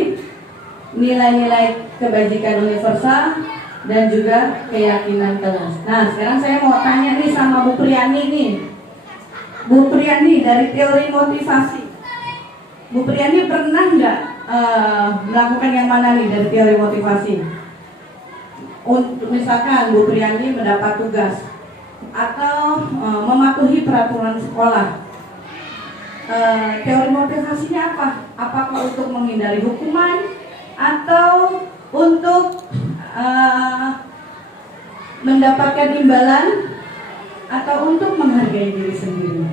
nilai-nilai kebajikan universal, dan juga keyakinan kelas. Nah, sekarang saya mau tanya nih sama Bu Priani nih. Bu Priani, dari teori motivasi, Bu Priani pernah nggak melakukan yang mana nih dari teori motivasi? Untuk misalkan Bu Priani mendapat tugas atau mematuhi peraturan sekolah. Teori motivasinya apa? Apakah untuk menghindari hukuman atau untuk mendapatkan imbalan atau untuk menghargai diri sendiri?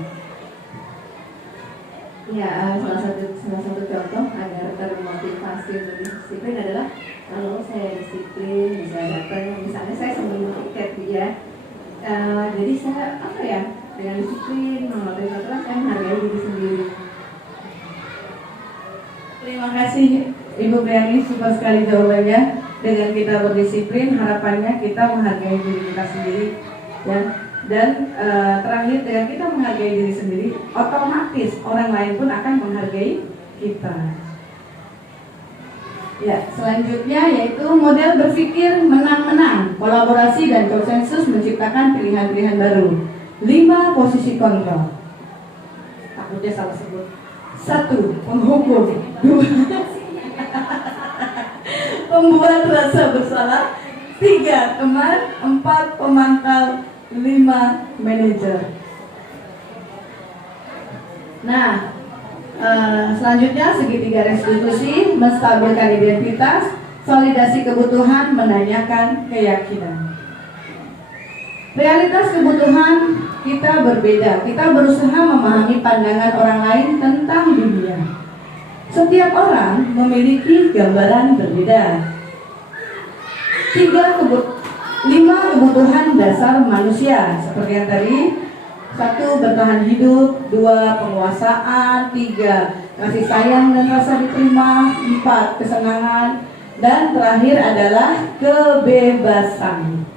Ya, salah satu contoh agar termotivasi untuk disiplin adalah kalau saya disiplin, misalnya saya sebelum tiket ya. Jadi saya dengan disiplin mematuhi peraturan, saya menghargai diri sendiri. Terima kasih Ibu Priani, super sekali jawabannya. Dengan kita berdisiplin, harapannya kita menghargai diri kita sendiri, ya. Dan terakhir, dengan kita menghargai diri sendiri, otomatis orang lain pun akan menghargai kita. Ya, selanjutnya yaitu model berpikir menang-menang, kolaborasi dan konsensus menciptakan pilihan-pilihan baru. 5 posisi kontrol. Takutnya salah sebut. 1. Penghukum. 2. Pembuat rasa bersalah. 3. Teman. 4. Pemantau. 5. Manajer. Nah, selanjutnya segitiga restitusi, menstabilkan identitas, validasi kebutuhan, menanyakan keyakinan. Realitas kebutuhan kita berbeda. Kita berusaha memahami pandangan orang lain tentang dunia. Setiap orang memiliki gambaran berbeda. 5 kebutuhan dasar manusia seperti yang tadi. 1. Bertahan hidup. 2. Penguasaan. 3. Kasih sayang dan rasa diterima. 4. Kesenangan. Dan terakhir adalah kebebasan.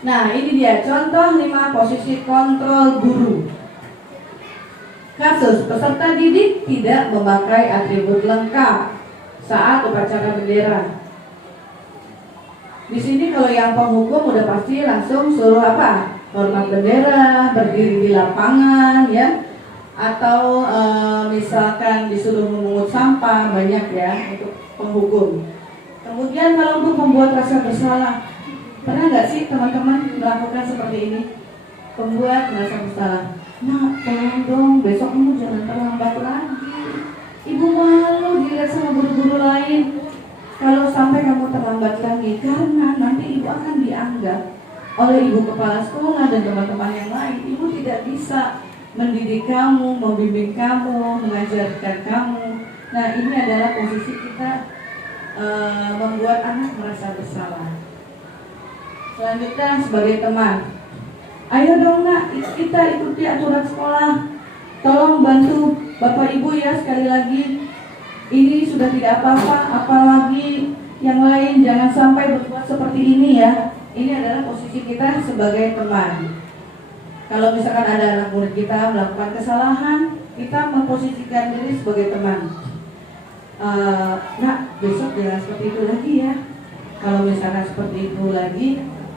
Nah, ini dia contoh 5 posisi kontrol guru. Kasus, peserta didik tidak memakai atribut lengkap saat upacara bendera. Di sini kalau yang penghukum udah pasti langsung suruh apa? Hormat bendera, berdiri di lapangan, ya. Atau misalkan disuruh memungut sampah, banyak ya untuk penghukum. Kemudian kalau untuk membuat rasa bersalah, pernah nggak sih teman-teman melakukan seperti ini? Pembuat merasa bersalah. Nah, tolong dong, besok kamu jangan terlambat lagi. Ibu malu dilihat sama guru-guru lain kalau sampai kamu terlambat lagi, karena nanti ibu akan dianggap oleh ibu kepala sekolah dan teman-teman yang lain, ibu tidak bisa mendidik kamu, membimbing kamu, mengajarkan kamu. Nah, ini adalah posisi kita membuat anak merasa bersalah. Selanjutnya sebagai teman, ayo dong nak, kita ikuti aturan sekolah. Tolong bantu Bapak Ibu ya, sekali lagi. Ini sudah tidak apa-apa, apalagi yang lain jangan sampai berbuat seperti ini ya. Ini adalah posisi kita sebagai teman. Kalau misalkan ada anak murid kita melakukan kesalahan, kita memposisikan diri sebagai teman. Nak, besok jangan seperti itu lagi ya. Kalau misalkan seperti itu lagi,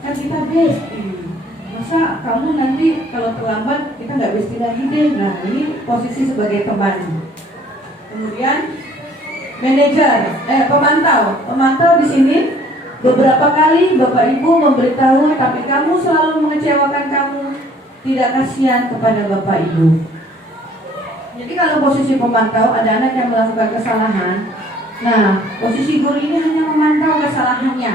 kan kita bestie. Masa kamu nanti kalau terlambat kita nggak bestie lagi deh. Nah, ini posisi sebagai teman. Kemudian manajer, pemantau di sini beberapa kali Bapak Ibu memberitahu, tapi kamu selalu mengecewakan kamu, tidak kasihan kepada Bapak Ibu. Jadi kalau posisi pemantau ada anak yang melakukan kesalahan, nah posisi guru ini hanya memantau kesalahannya,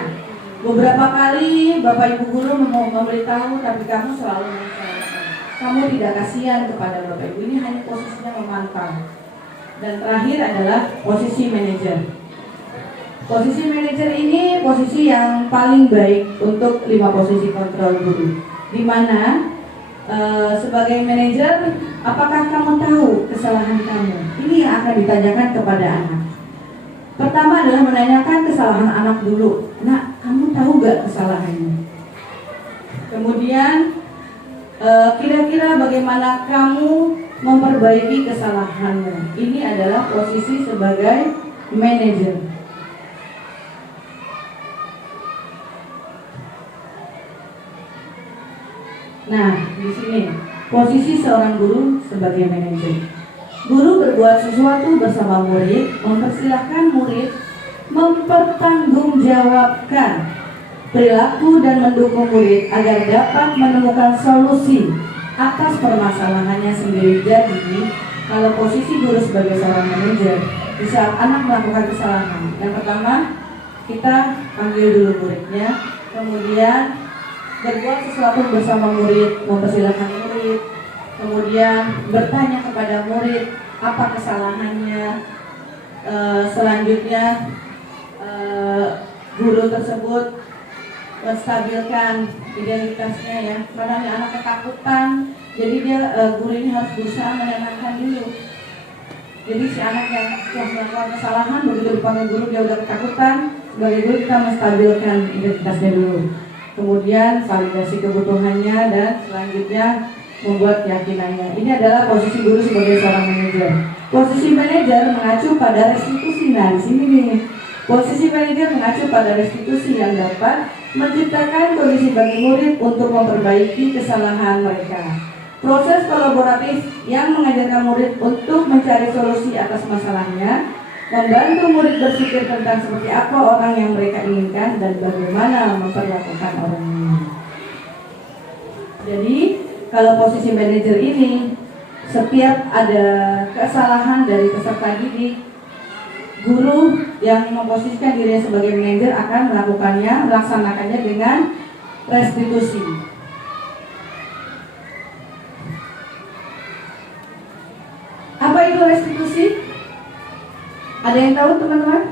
Beberapa kali Bapak Ibu guru mau memberitahu, tapi kamu selalu mengecewakan. Kamu tidak kasihan kepada Bapak Ibu. Ini hanya posisinya memantau. Dan terakhir adalah posisi manajer. Posisi manajer ini posisi yang paling baik untuk 5 posisi kontrol guru. Di mana sebagai manajer, apakah kamu tahu kesalahan kamu? Ini yang akan ditanyakan kepada anak. Pertama adalah menanyakan kesalahan anak dulu. Nak, kamu tahu gak kesalahannya? Kemudian kira-kira bagaimana kamu memperbaiki kesalahannya? Ini adalah posisi sebagai manajer. Nah, di sini posisi seorang guru sebagai manajer. Guru berbuat sesuatu bersama murid, mempersilahkan murid mempertanggungjawabkan perilaku dan mendukung murid agar dapat menemukan solusi atas permasalahannya sendiri. Jadi, kalau posisi guru sebagai seorang manajer, di saat anak melakukan kesalahan, yang pertama kita panggil dulu muridnya, kemudian berbuat sesuatu bersama murid, mempersilahkan murid, kemudian bertanya kepada murid apa kesalahannya. Selanjutnya guru tersebut menstabilkan identitasnya ya. Kadang anak ketakutan, jadi dia guru ini harus berusaha menenangkan dulu. Jadi si anak yang telah melakukan kesalahan, begitu dipanggil guru dia udah ketakutan. Sebagai guru kita menstabilkan identitasnya dulu. Kemudian validasi kebutuhannya dan selanjutnya membuat keyakinannya. Ini adalah posisi guru sebagai seorang manajer. Posisi manajer mengacu pada restitusi. Nah, di sini nih. Posisi manajer mengacu pada restitusi yang dapat menciptakan kondisi bagi murid untuk memperbaiki kesalahan mereka. Proses kolaboratif yang mengajarkan murid untuk mencari solusi atas masalahnya, membantu murid berpikir tentang seperti apa orang yang mereka inginkan dan bagaimana memperlakukan orang ini. Jadi, kalau posisi manajer ini, setiap ada kesalahan dari peserta didik, guru yang memposisikan dirinya sebagai manajer akan melaksanakannya dengan restitusi. Apa itu restitusi? Ada yang tahu teman-teman?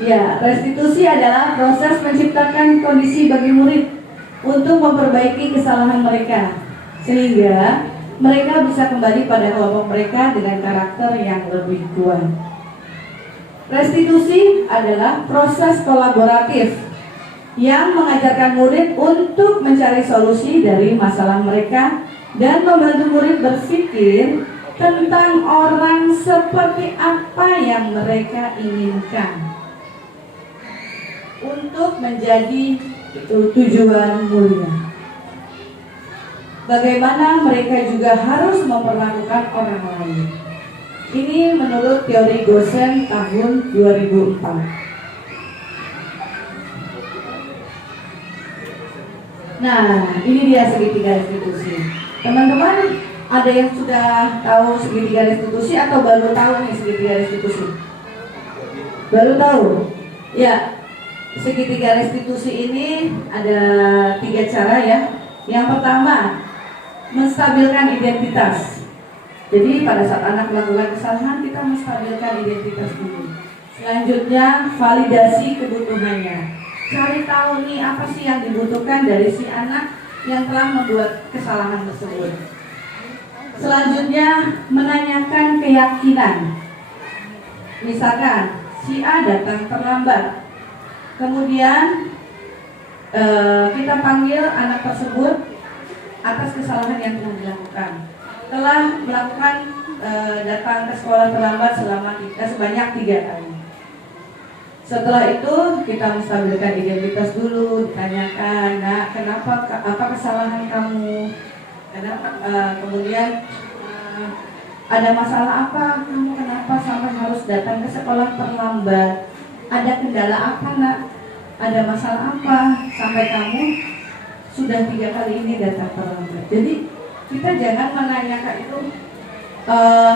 Ya, restitusi adalah proses menciptakan kondisi bagi murid untuk memperbaiki kesalahan mereka, sehingga mereka bisa kembali pada kelompok mereka dengan karakter yang lebih kuat. Restitusi adalah proses kolaboratif yang mengajarkan murid untuk mencari solusi dari masalah mereka dan membantu murid berpikir tentang orang seperti apa yang mereka inginkan untuk menjadi tujuan mulia. Bagaimana mereka juga harus memperlakukan orang lain. Ini menurut teori Gosen tahun 2004. Nah, ini dia segitiga restitusi. Teman-teman, ada yang sudah tahu segitiga restitusi atau baru tahu nih segitiga restitusi? Baru tahu? Ya, segitiga restitusi ini ada 3 cara ya. Yang pertama, menstabilkan identitas. Jadi pada saat anak melakukan kesalahan, kita menstabilkan identitas dulu. Selanjutnya, validasi kebutuhannya. Cari tahu nih apa sih yang dibutuhkan dari si anak yang telah membuat kesalahan tersebut. Selanjutnya, menanyakan keyakinan. Misalkan si A datang terlambat, kemudian kita panggil anak tersebut atas kesalahan yang telah dilakukan. Telah melakukan datang ke sekolah terlambat sebanyak 3 kali. Setelah itu kita menstabilkan identitas dulu, ditanyakan, nah kenapa, apa kesalahan kamu? Kenapa? Kemudian ada masalah apa? Kamu kenapa sampai harus datang ke sekolah terlambat? Ada kendala apa nak? Ada masalah apa sampai kamu sudah 3 kali ini datang terlambat? Jadi kita jangan menanyakan itu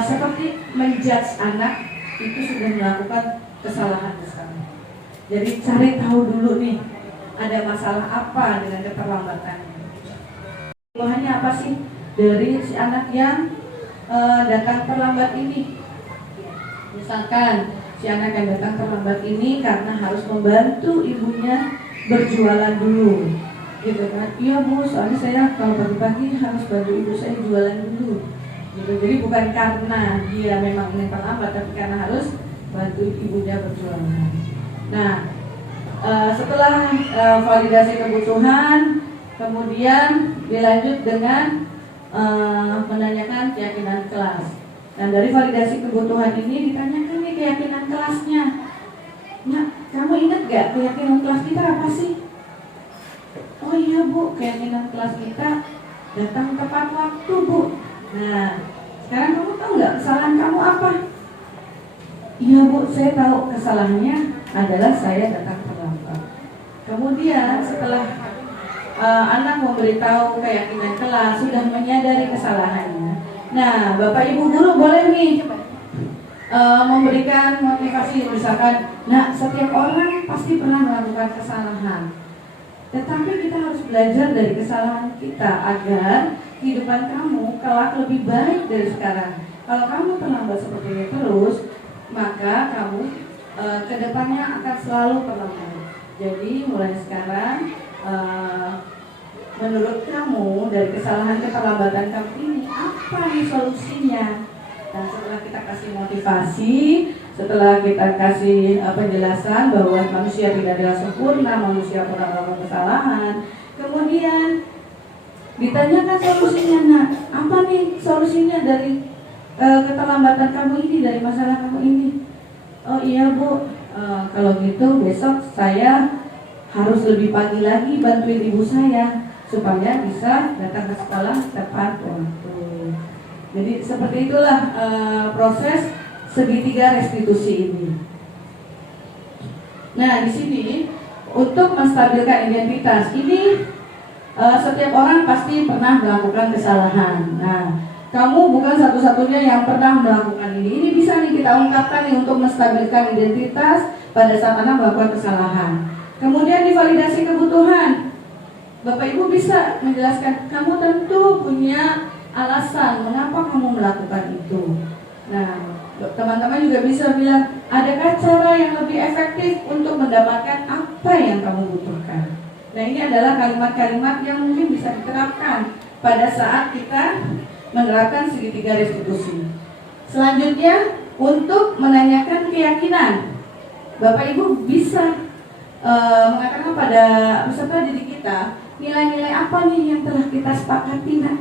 seperti menjudge anak itu sudah melakukan kesalahan besar. Jadi cari tahu dulu nih ada masalah apa dengan keterlambatannya. Keluhannya apa sih dari si anak yang datang terlambat ini? Misalkan si anak yang datang terlambat ini karena harus membantu ibunya berjualan dulu, gitu kan? Iya bu, soalnya saya kalau pagi-pagi harus bantu ibu saya jualan dulu, gitu. Jadi bukan karena dia memang ingin terlambat, tapi karena harus bantu ibunya berjualan. Nah, setelah validasi kebutuhan, kemudian dilanjut dengan menanyakan keyakinan kelas. Dan dari validasi kebutuhan ini ditanyakan nih keyakinan kelasnya. Nah, kamu ingat gak keyakinan kelas kita apa sih? Oh iya bu, keyakinan kelas kita datang tepat waktu bu. Nah, sekarang kamu tahu gak kesalahan kamu apa? Iya bu, saya tahu kesalahannya adalah saya datang terlambat. Kemudian setelah anak memberitahu keyakinan kelas, sudah menyadari kesalahannya. Nah, Bapak Ibu guru boleh nih memberikan motivasi, misalkan, nah setiap orang pasti pernah melakukan kesalahan, tetapi kita harus belajar dari kesalahan kita agar kehidupan kamu kelak lebih baik dari sekarang. Kalau kamu terlambat seperti ini terus, maka kamu kedepannya akan selalu terlambat. Jadi mulai sekarang, menurut kamu dari kesalahan keterlambatan kamu ini apa nih solusinya? Dan setelah kita kasih motivasi, setelah kita kasih penjelasan bahwa manusia tidak adalah sempurna, manusia pernah melakukan kesalahan, kemudian ditanyakan solusinya. Nah, apa nih solusinya dari keterlambatan kamu ini, dari masalah kamu ini? Oh iya bu, kalau gitu besok saya harus lebih pagi lagi bantuin ibu saya supaya bisa datang ke sekolah tepat waktu. Jadi seperti itulah proses segitiga restitusi ini. Nah, di sini untuk menstabilkan identitas ini setiap orang pasti pernah melakukan kesalahan. Nah, kamu bukan satu-satunya yang pernah melakukan ini. Ini bisa nih kita ungkapkan nih untuk menstabilkan identitas pada saat anak melakukan kesalahan. Kemudian divalidasi kebutuhan. Bapak Ibu bisa menjelaskan, kamu tentu punya alasan mengapa kamu melakukan itu. Nah, teman-teman juga bisa bilang, adakah cara yang lebih efektif untuk mendapatkan apa yang kamu butuhkan? Nah, ini adalah kalimat-kalimat yang mungkin bisa diterapkan pada saat kita menerapkan segitiga restitusi. Selanjutnya, untuk menanyakan keyakinan, Bapak Ibu bisa mengatakan pada peserta didik kita, nilai-nilai apa nih yang telah kita sepakati nak?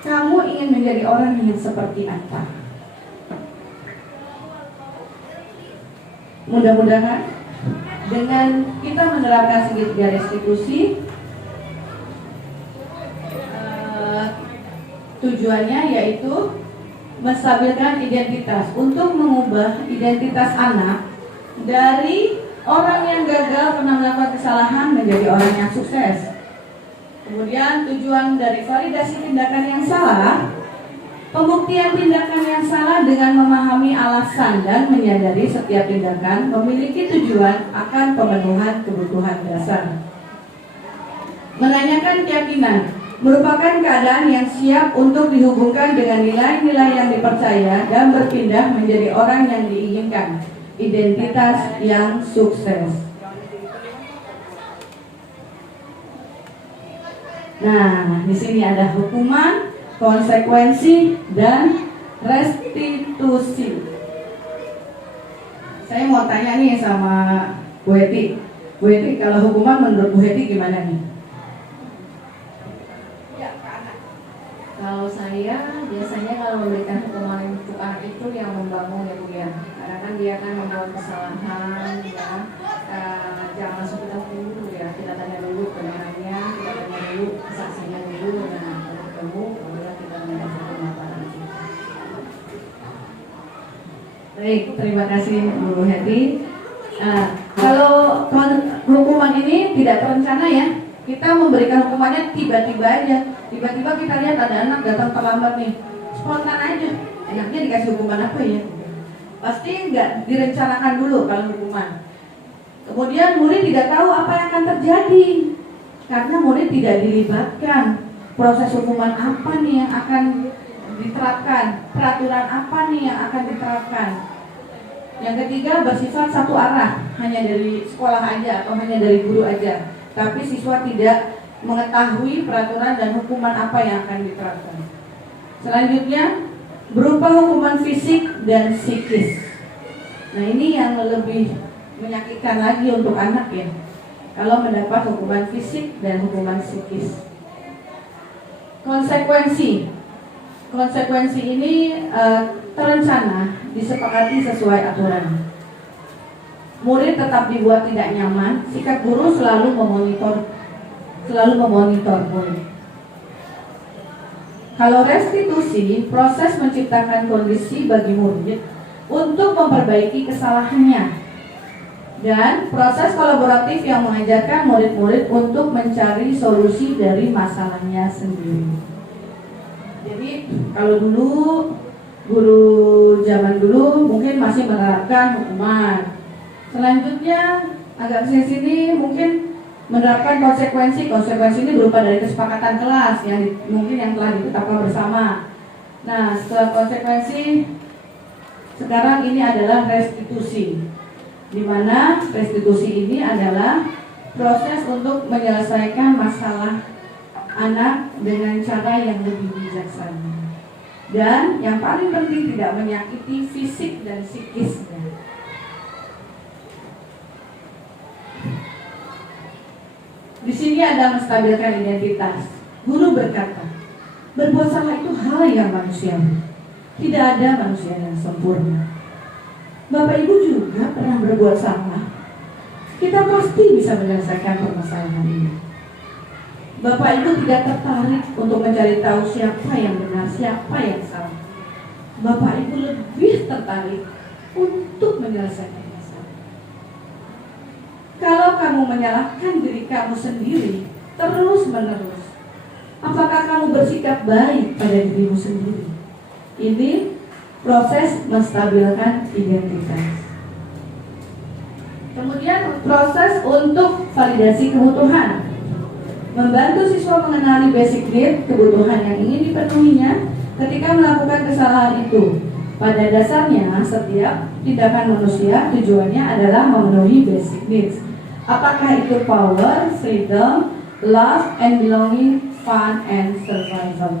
Kamu ingin menjadi orang yang seperti apa? Mudah-mudahan dengan kita menerapkan segitiga restitusi, tujuannya yaitu menstabilkan identitas, untuk mengubah identitas anak dari orang yang gagal pernah melakukan kesalahan menjadi orang yang sukses. Kemudian tujuan dari validasi tindakan yang salah, pembuktian tindakan yang salah dengan memahami alasan dan menyadari setiap tindakan memiliki tujuan akan pemenuhan kebutuhan dasar. Menanyakan keyakinan merupakan keadaan yang siap untuk dihubungkan dengan nilai-nilai yang dipercaya dan berpindah menjadi orang yang diinginkan. Identitas yang sukses. Nah, di sini ada hukuman, konsekuensi, dan restitusi. Saya mau tanya nih sama Bu Heti. Bu Heti, kalau hukuman menurut Bu Heti gimana nih? Kalau saya biasanya kalau memberikan hukuman untuk anak itu yang membangun ya Bu ya, karena kan dia kan membuat kesalahan ya, jangan langsung kita dulu ya, kita tanya dulu kebenarannya, kita tanya dulu saksinya dulu, nah kalau ketemu barulah kita menjatuhkan apa nanti. Baik, terima kasih Bu Heti. Kalau hukuman ini tidak terencana ya, kita memberikan hukumannya tiba-tiba aja. Tiba-tiba kita lihat ada anak datang terlambat nih, spontan aja, enaknya dikasih hukuman apa ya? Pasti nggak direncanakan dulu kalau hukuman. Kemudian murid tidak tahu apa yang akan terjadi karena murid tidak dilibatkan. Proses hukuman apa nih yang akan diterapkan, peraturan apa nih yang akan diterapkan. Yang ketiga, bersifat satu arah, hanya dari sekolah aja atau hanya dari guru aja, tapi siswa tidak mengetahui peraturan dan hukuman apa yang akan diterapkan. Selanjutnya, berupa hukuman fisik dan psikis. Nah, ini yang lebih menyakitkan lagi untuk anak ya, kalau mendapat hukuman fisik dan hukuman psikis. Konsekuensi ini terencana, disepakati sesuai aturan. Murid tetap dibuat tidak nyaman, sikap guru selalu memonitor murid. Kalau restitusi, proses menciptakan kondisi bagi murid untuk memperbaiki kesalahannya. Dan proses kolaboratif yang mengajarkan murid-murid untuk mencari solusi dari masalahnya sendiri. Jadi kalau dulu guru zaman dulu mungkin masih menerapkan hukuman. Selanjutnya agak sini mungkin menerapkan konsekuensi. Konsekuensi ini berupa dari kesepakatan kelas yang mungkin yang telah ditetapkan bersama. Nah, setelah konsekuensi, sekarang ini adalah restitusi. Di mana restitusi ini adalah proses untuk menyelesaikan masalah anak dengan cara yang lebih bijaksana. Dan yang paling penting tidak menyakiti fisik dan psikisnya. Di sini ada menstabilkan identitas. Guru berkata, berbuat salah itu hal yang manusiawi. Tidak ada manusia yang sempurna. Bapak Ibu juga pernah berbuat salah. Kita pasti bisa menyelesaikan permasalahan ini. Bapak Ibu tidak tertarik untuk mencari tahu siapa yang benar, siapa yang salah. Bapak Ibu lebih tertarik untuk menyelesaikan masalah. Kalau kamu menyalahkan diri kamu sendiri terus-menerus, apakah kamu bersikap baik pada dirimu sendiri? Ini proses menstabilkan identitas. Kemudian proses untuk validasi kebutuhan. Membantu siswa mengenali basic need, kebutuhan yang ingin dipenuhinya ketika melakukan kesalahan itu. Pada dasarnya, setiap tindakan manusia tujuannya adalah memenuhi basic needs. Apakah itu power, freedom, love and belonging, fun and survival.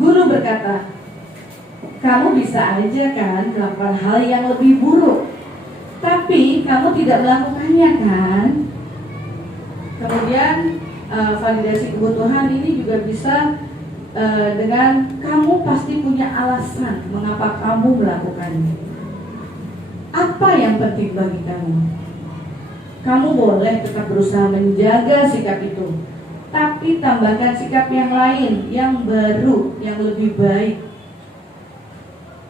Guru berkata, kamu bisa aja kan melakukan hal yang lebih buruk, tapi kamu tidak melakukannya kan. Kemudian validasi kebutuhan ini juga bisa dengan kamu pasti punya alasan mengapa kamu melakukannya. Apa yang penting bagi kamu? Kamu boleh tetap berusaha menjaga sikap itu, tapi tambahkan sikap yang lain, yang baru, yang lebih baik.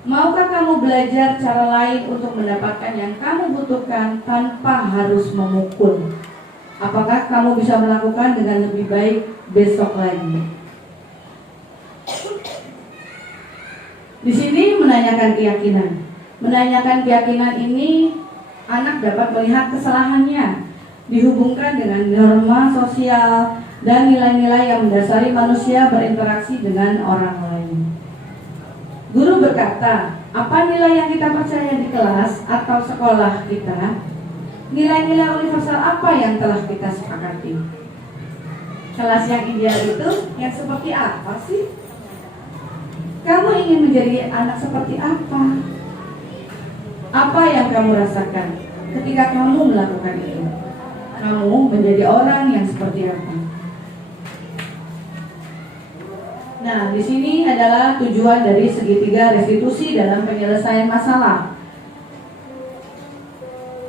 Maukah kamu belajar cara lain untuk mendapatkan yang kamu butuhkan tanpa harus memukul? Apakah kamu bisa melakukan dengan lebih baik besok lagi? Di sini menanyakan keyakinan. Menanyakan keyakinan ini anak dapat melihat kesalahannya, dihubungkan dengan norma sosial dan nilai-nilai yang mendasari manusia berinteraksi dengan orang lain. Guru berkata, apa nilai yang kita percaya di kelas atau sekolah kita? Nilai-nilai universal apa yang telah kita sepakati? Kelas yang ideal itu yang seperti apa sih? Kamu ingin menjadi anak seperti apa? Apa yang kamu rasakan ketika kamu melakukan itu? Kamu menjadi orang yang seperti apa? Nah, di sini adalah tujuan dari segitiga restitusi dalam penyelesaian masalah.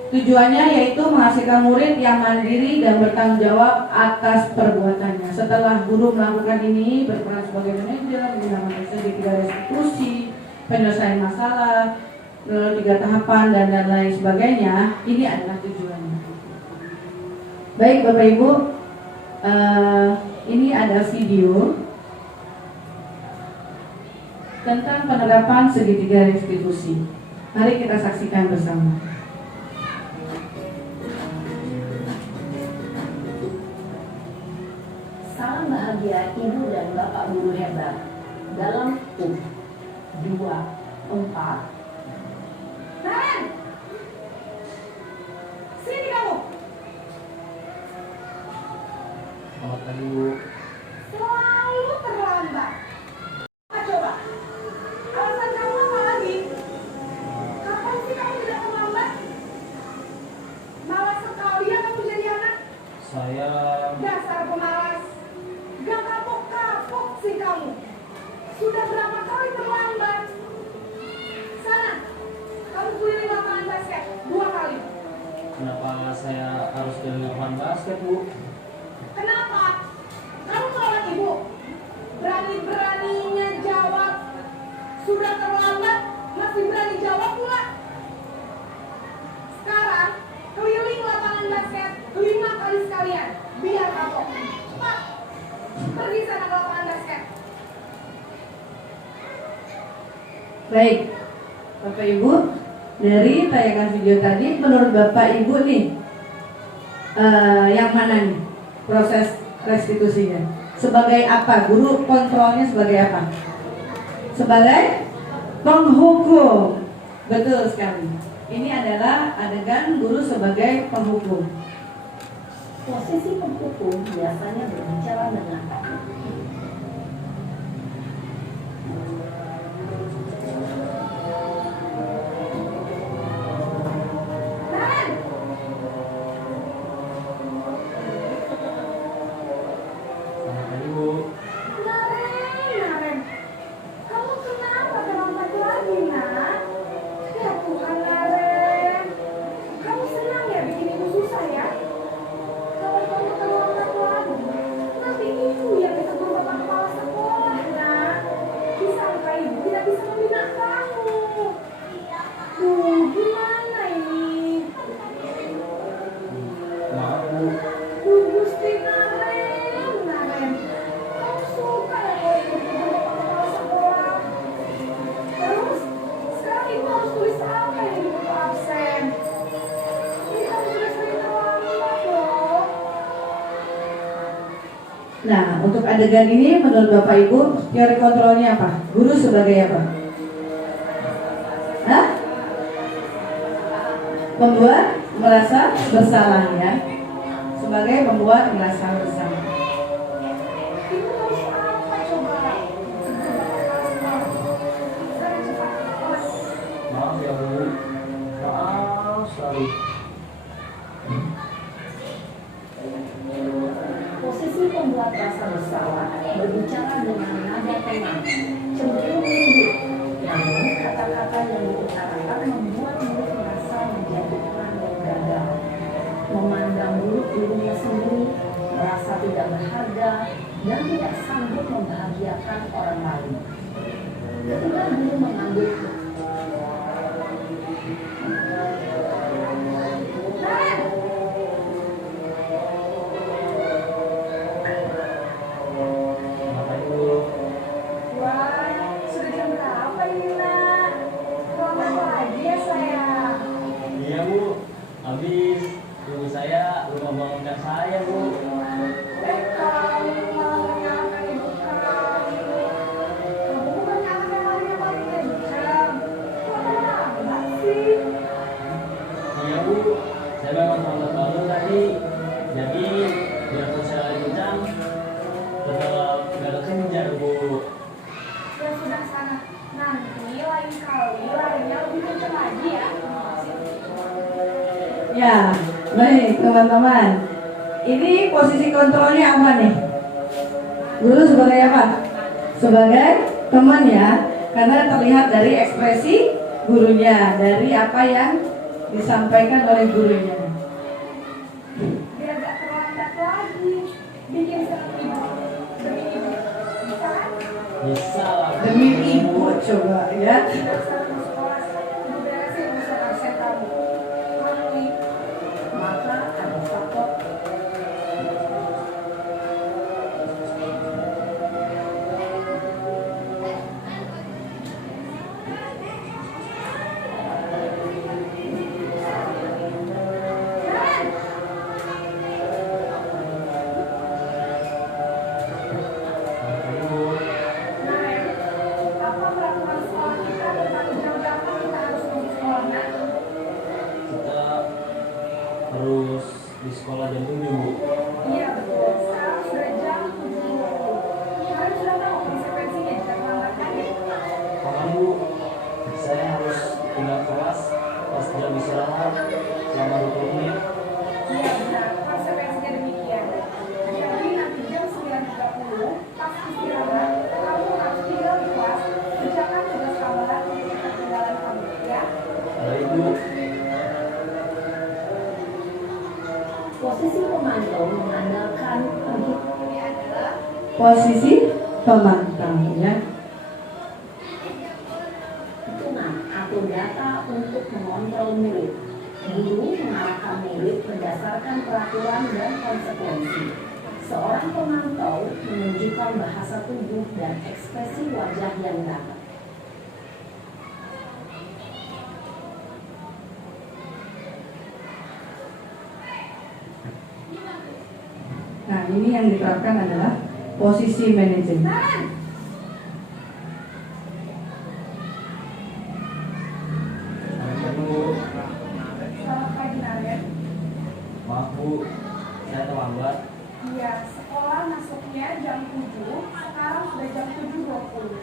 Tujuannya yaitu menghasilkan murid yang mandiri dan bertanggung jawab atas perbuatannya. Setelah guru melakukan ini, berperan sebagai manajer, menggunakan segitiga restitusi, penyelesaian masalah, 3 tahapan dan lain sebagainya, ini adalah tujuannya. Baik Bapak Ibu, ini ada video tentang penerapan segitiga restitusi. Mari kita saksikan bersama. berbahagia ibu dan bapak guru hebat. Dalam 2, 4. Naren! Sini kamu! Selamat pagi, Bu. Selalu terlambat. Apa coba? Alasan kamu apa lagi? Kapan sih kamu tidak terlambat? Malas sekali ya kamu jadi anak. Saya Dasar pemalas. Gak kapok-kapok sih kamu. Sudah berapa kali terlambat? Sana, kamu keliling lapangan basket 2 kali. kenapa saya harus keliling lapangan basket, Bu? Kenapa? Kamu seorang ibu. Berani-beraninya jawab. Sudah terlambat, masih berani jawab pula. Sekarang, keliling lapangan basket 5 kali sekalian. Biar kapok. Cepat. Pergi sana ke lapangan basket. Baik, Bapak Ibu, dari tayangan video tadi, menurut Bapak Ibu nih, yang mana nih proses restitusinya? Sebagai apa? Guru kontrolnya sebagai apa? Sebagai penghukum. Betul sekali. Ini adalah adegan guru sebagai penghukum. Posisi penghukum biasanya berbicara dengan Naren! Selamat pagi, Bu. Naren, kamu kenapa terlambat lagi, nak? Ya Tuhan, Naren. Kamu senang ya bikin ibu susah ya? Kalau kamu terlambat lagi, nanti ibu yang ditegur bapak kepala sekolah, nak. Disangka ibu tidak bisa membina kamu. Duh, gimana ini? Maaf, Bu. Gusti Naren. Kamu suka ya kalau ibu ditegur bapak kepala sekolah? Terus, sekarang ibu harus tulis apa yang di buku absen? Ini kamu sudah sering terlambat loh. Nah, untuk adegan ini menurut Bapak Ibu, teori kontrolnya apa? Guru sebagai apa? Hah? Membuat merasa bersalah ya. Sebagai membuat merasa bersalah. Ibu harus apa coba? Sekarang cepat, kelas. Maaf ya, Bu. Maaf sekali. posisi pembuat rasa bersalah berbicara dengan nada tenang, cenderung lembut. Namun kata-kata yang diutarakan membuat murid merasa menjatuhkan dan gagal. Memandang buruk dirinya sendiri, merasa tidak berharga, dan tidak sanggup membahagiakan orang lain. Ketika guru mengambil Selamat pagi, Bu. Wah, sudah jam berapa ini, nak? Terlambat lagi ya, sayang. Iya, Bu. Habis ibu saya lupa bangunkan saya, Bu. Kamu malah menyalahkan ibu kamu. Kamu bukannya anak yang paling kencang. Kok terlambat sih? Iya, Bu. Saya memang terlambat bangun tadi. Jadi, biarpun saya lagi kencang, tetap nggak kekejar, Bu. Ya sudah sana. Nanti lain kali larinya lebih kencang lagi ya. Ya, baik teman-teman. Ini posisi kontrolnya apa nih? Guru sebagai apa? Sebagai teman ya. Karena terlihat dari ekspresi gurunya, dari apa yang disampaikan oleh gurunya. Biar gak terlambat lagi. Bikin senang ibu. Demi ibu. Bisa kan? Bisa lah, Bu. Demi ibu coba ya. maka ada faktor pemantau mengandalkan Posisi pemantau ya. hitungan atau data untuk mengontrol murid. Guru mengarahkan murid berdasarkan peraturan dan konsekuensi. Seorang pemantau menunjukkan bahasa tubuh dan ekspresi wajah yang dapat. Nah, ini yang diterapkan adalah posisi manajemen. Selamat pagi Naren. Maaf Bu, saya terlambat. Iya, sekolah masuknya jam 7, sekarang sudah jam 7.20.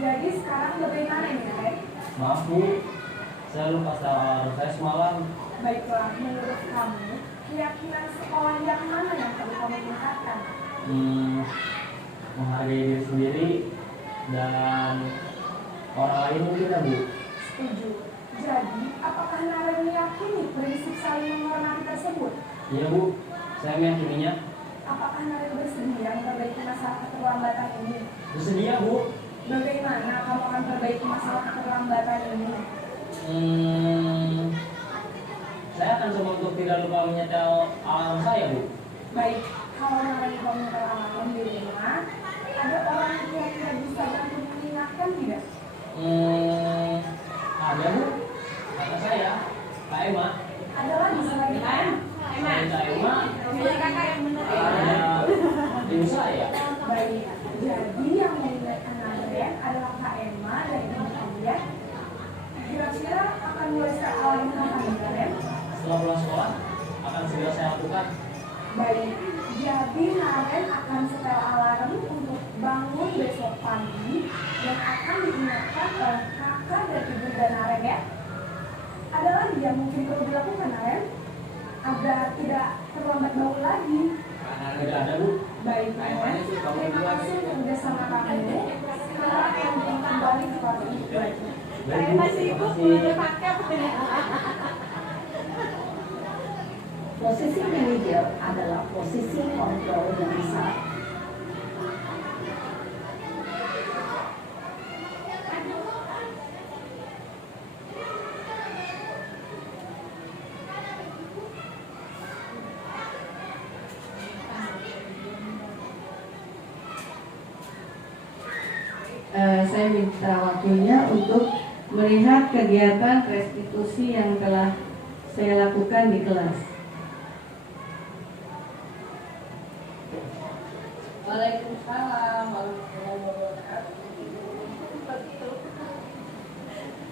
Jadi sekarang bagaimana nih Naren? Maaf Bu, saya lupa alarm saya semalam. Baiklah, menurut kamu, keyakinan sekolah yang mana yang perlu kamu tingkatkan? Menghargai diri sendiri dan orang lain mungkin ya Bu. Setuju. Jadi, apakah Naren meyakini prinsip saling menghormati tersebut? Iya Bu, saya meyakininya. Apakah Naren bersedia memperbaiki masalah keterlambatan ini? Bersedia Bu. Bagaimana kamu akan perbaiki masalah keterlambatan ini? Saya akan coba untuk tidak lupa menyetel alarm saya Bu. Baik, kalau Naren komputer alarm di rumah, ada orang yang kira-kira bisa bantu mengingatkan tidak? Ada Bu, kata saya, Kak Emma. Ada lagi selain Naren? Selain Kak Emma, ada ibu saya. Baik, jadi yang mengingatkan Naren adalah Kak Emma dan ibu kalian. Kira-kira akan mulai start alarm kapan Naren? Setelah pulang sekolah, akan segera saya lakukan. Baik, jadi Naren akan setel alarm untuk bangun besok pagi dan akan diingatkan oleh kakak dan ibu dan Naren ya. Ada lagi yang mungkin perlu dilakukan Naren agar tidak terlambat bangun lagi. Tidak ada Bu. Baik, Naren. Terima kasih untuk bersama kami. Sekarang yang kembali ke kelas ini. Baik Bu, terima kasih. Posisi manajer adalah posisi kontrol yang besar. Saya minta waktunya untuk melihat kegiatan restitusi yang telah saya lakukan di kelas. Waalaikumsalam warahmatullahi wabarakatuh.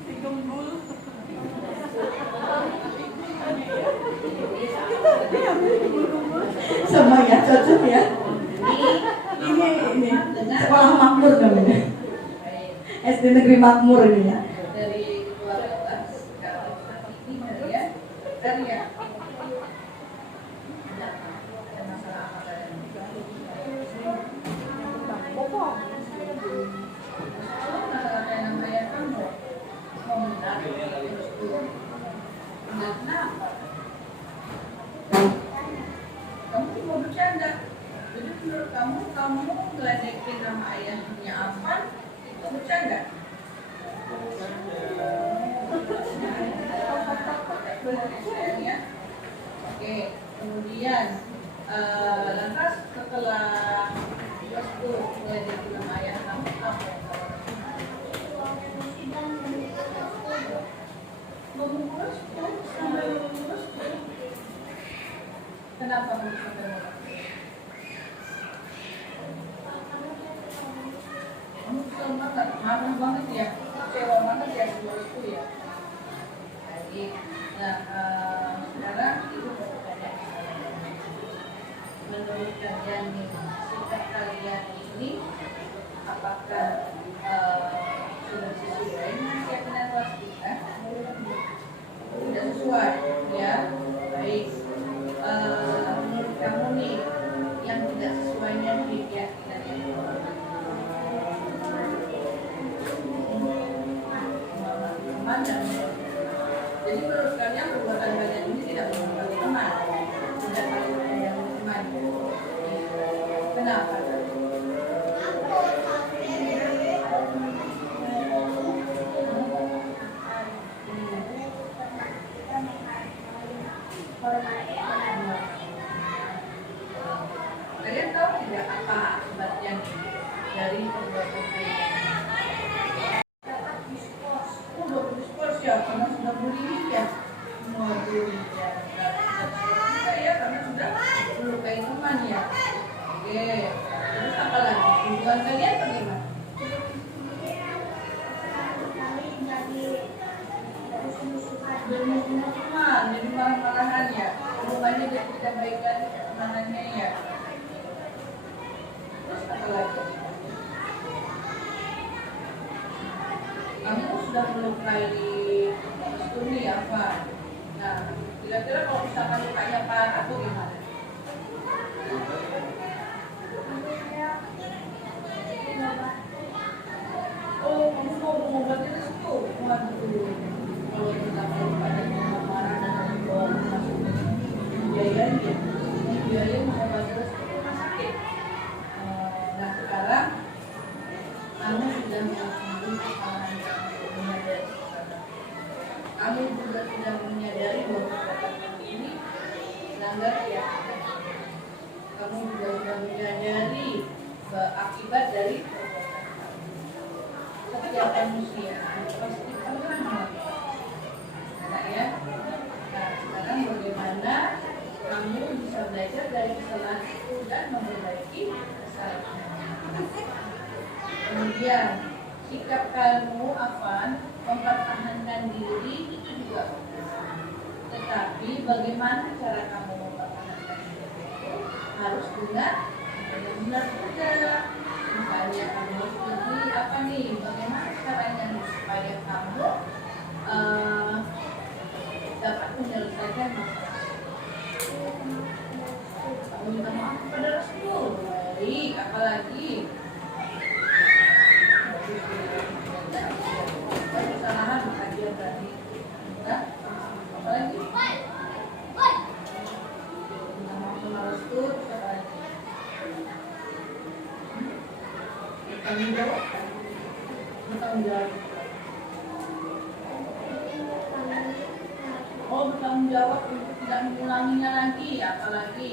Si gembul. Sama ya, cocok ya. Ini sekolah makmur namanya. SD Negeri Makmur ini ya. Dari keluarga kalau ini ya dari ya ada masalah apa kalian? Masalah yang ayah kamu mau minta kenapa? Kamu mau bercanda. Jadi menurut kamu ngeledekin nama ayahnya apa? Itu bercanda. Ya. Oke, kemudian lantas setelah kelas 10 mulai dari nama ayah kamu apa yang kamu mengurus sampai mengurus kenapa kamu sampai mengurus? Kamu kesel banget, marah banget ya, kecewa banget ya mengurusku ya. Baik, nah sekarang ibu bertanya menurut kalian nih sikap kalian ini apakah sudah sesuai dengan keyakinan kelas kita? Tidak sesuai, ya. Baik, menurut kamu nih yang tidak sesuainya di keyakinan itu teman dan jadi menurut kalian perbuatan kalian ini tidak menghormati teman, tidak kalian yang Kenapa? Kalian tahu tidak apa akibatnya dari perbuatan kalian? Oh, dapat diskors ya, karena sudah bullying ya. Waduh, ya. Kita ya, karena sudah melukai teman ya. Oke, terus apa lagi? Hubungan kalian bagaimana? Teman, jadi marah-marahan ya. Hubungannya jadi tidak baik lagi pertemanannya ya. Terus apa lagi? Kamu sudah melukai Stuni apa? Nah, kira-kira kalau misalkan lukanya parah atau gimana? Oh, kamu mau mengobati restu? Waduh, kalau misalkan lukanya marah dan dibawa ke rumah sakit, biaya mengobati restu ke rumah sakit. Nah, sekarang kamu sudah melakukan kesalahan menyadari kamu juga sudah menyadari bahwa perbuatan ini melanggar keyakinan. Kamu juga sudah menyadari akibat dari perbuatan kamu. Setiap manusia pasti pernah melakukan, ya. Nah, sekarang bagaimana kamu bisa belajar dari kesalahan itu dan memperbaiki kesalahan. Kemudian sikap kamu akan mempertahankan diri itu juga benar. Tetapi bagaimana cara kamu mempertahankan diri itu harus benar juga. Misalnya kamu harus beli apa nih? Bagaimana caranya supaya kamu dapat menyelesaikan masalah? Kamu minta maaf kepada Rasul. Baik, apalagi? Kesalahan maka dia berani. Nah, apalagi? Minta maaf sama Rasul, apalagi? Bertanggung jawab. Oh, bertanggung jawab untuk tidak mengulanginya lagi, apalagi?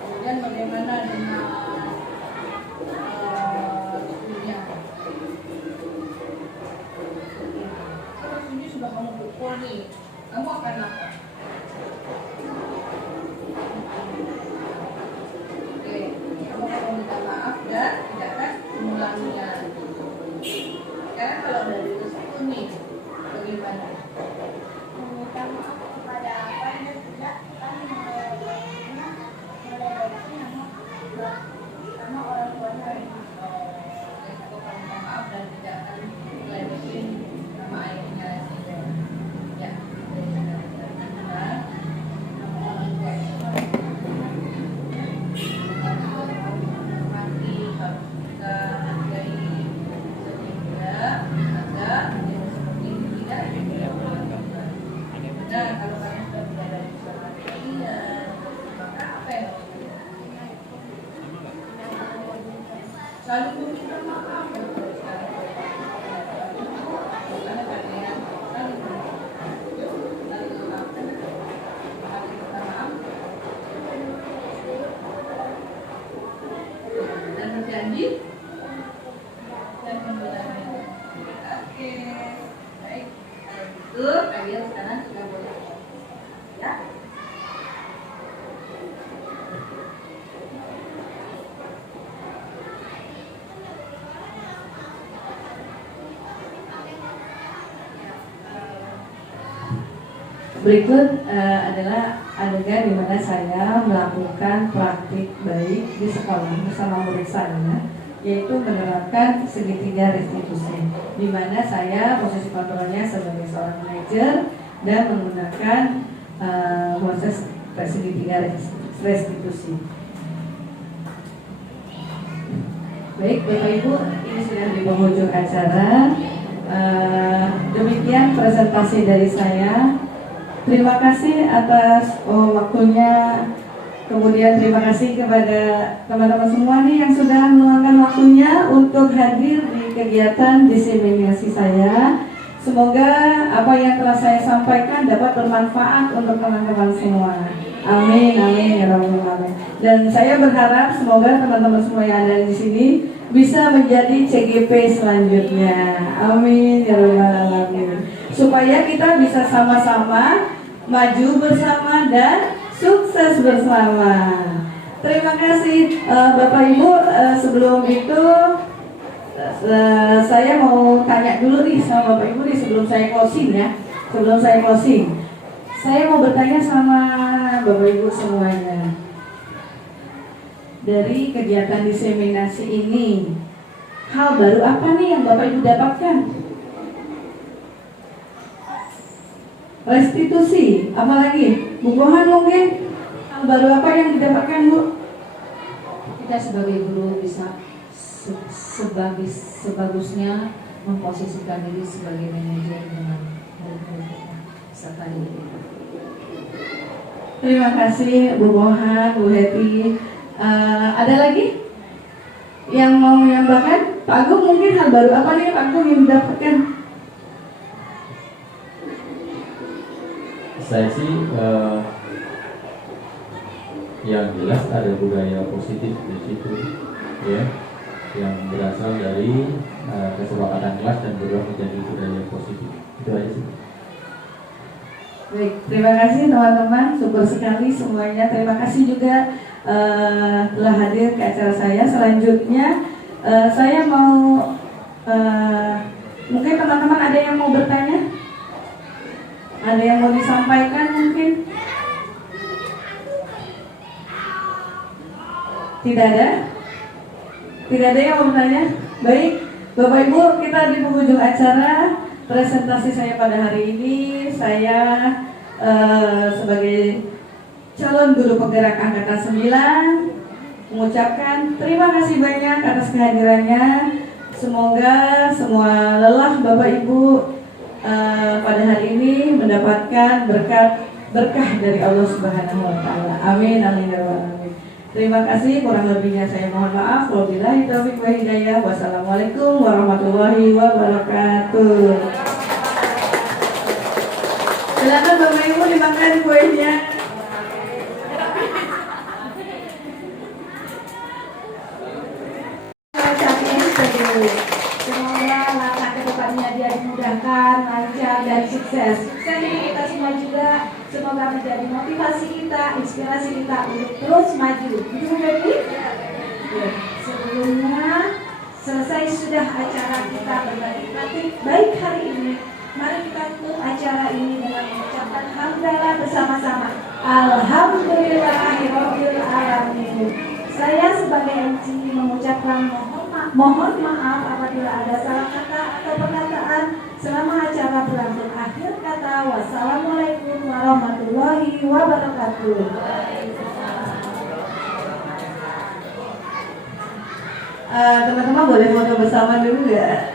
Kemudian bagaimana dengan istrinya? Terus ini sudah kamu pukul nih, kamu akan apa? Oke, kamu akan minta maaf dan tidak akan mengulanginya. Sekarang kalau dari itu nih, bagaimana? Meminta maaf kepada apa yang tidak akan melebihi nama orang tuanya. Aku akan minta maaf dan tidak akan melebihin nama ayahnya lagi. Ya, nah, kalau kalian sudah menyadari kesalahan kalian, maka apa yang harus dilakukan? Selalu meminta maaf. Karena kalian selalu memaafkan, selalu minta maaf, dan berjanji dan menjalani. Oke, baik. Kalau gitu kalian sekarang sudah boleh ya. Berikut adalah adegan di mana saya melakukan praktik baik di sekolah bersama murid saya, yaitu menerapkan segitiga restitusi, di mana saya posisi kontrolnya sebagai seorang manajer dan menggunakan proses segitiga restitusi. Baik, Bapak Ibu, ini sudah di penghujung acara. Demikian presentasi dari saya. Terima kasih atas waktunya. Kemudian terima kasih kepada teman-teman semua nih yang sudah meluangkan waktunya untuk hadir di kegiatan diseminasi saya. Semoga apa yang telah saya sampaikan dapat bermanfaat untuk teman-teman semua. Amin, amin, ya Rabbal alamin. Dan saya berharap semoga teman-teman semua yang ada di sini bisa menjadi CGP selanjutnya. Amin, ya Rabbal alamin. Supaya kita bisa sama-sama maju bersama dan sukses bersama. Terima kasih Bapak Ibu. Sebelum itu saya mau tanya dulu nih sama Bapak Ibu nih sebelum saya closing ya. Sebelum saya closing, saya mau bertanya sama Bapak Ibu semuanya. Dari kegiatan diseminasi ini, hal baru apa nih yang Bapak Ibu dapatkan? Restitusi, apalagi? Bu Bohan mungkin? Hal baru apa yang didapatkan Bu? Kita sebagai guru bisa sebagusnya memposisikan diri sebagai manajer dengan murid-murid kita serta diri. Terima kasih Bu Bohan, Bu Heti. Ada lagi yang mau menambahkan? Pak Agung mungkin hal baru apa nih Pak Agung yang didapatkan? Saya sih yang jelas ada budaya positif di situ, ya, yang berasal dari kesepakatan kelas dan berubah menjadi budaya positif. Itu aja sih. Baik, terima kasih teman-teman, syukur sekali semuanya. Terima kasih juga telah hadir ke acara saya. Selanjutnya saya mau mungkin teman-teman ada yang mau bertanya? Ada yang mau disampaikan mungkin? Tidak ada? Tidak ada yang mau bertanya? Baik, Bapak Ibu, kita di penghujung acara presentasi saya pada hari ini. Saya sebagai calon guru penggerak angkatan 9 mengucapkan terima kasih banyak atas kehadirannya. Semoga semua lelah Bapak Ibu pada hari ini mendapatkan berkah dari Allah Subhanahu wa taala. Amin, amin, ya rabbal alamin. Terima kasih, kurang lebihnya saya mohon maaf. Wabillahi taufiq wa hidayah. Wassalamualaikum warahmatullahi wabarakatuh. Silakan Bapak Ibu dimakan kuenya. Semoga langkah ke depannya dia dimudahkan, lancar, dan sukses. Sukses ini kita semua juga, semoga menjadi motivasi kita, inspirasi kita untuk terus maju. Betul Baby? Sebelumnya selesai sudah acara kita berbagi praktik baik hari ini. Mari kita tutup acara ini dengan mengucapkan hamdalah bersama-sama. Alhamdulillahirabbil alamin. Saya sebagai MC mengucapkan mohon maaf apabila ada salah kata atau perkataan selama acara berlangsung. Akhir kata, wassalamualaikum warahmatullahi wabarakatuh. Teman-teman boleh foto bersama dulu ya.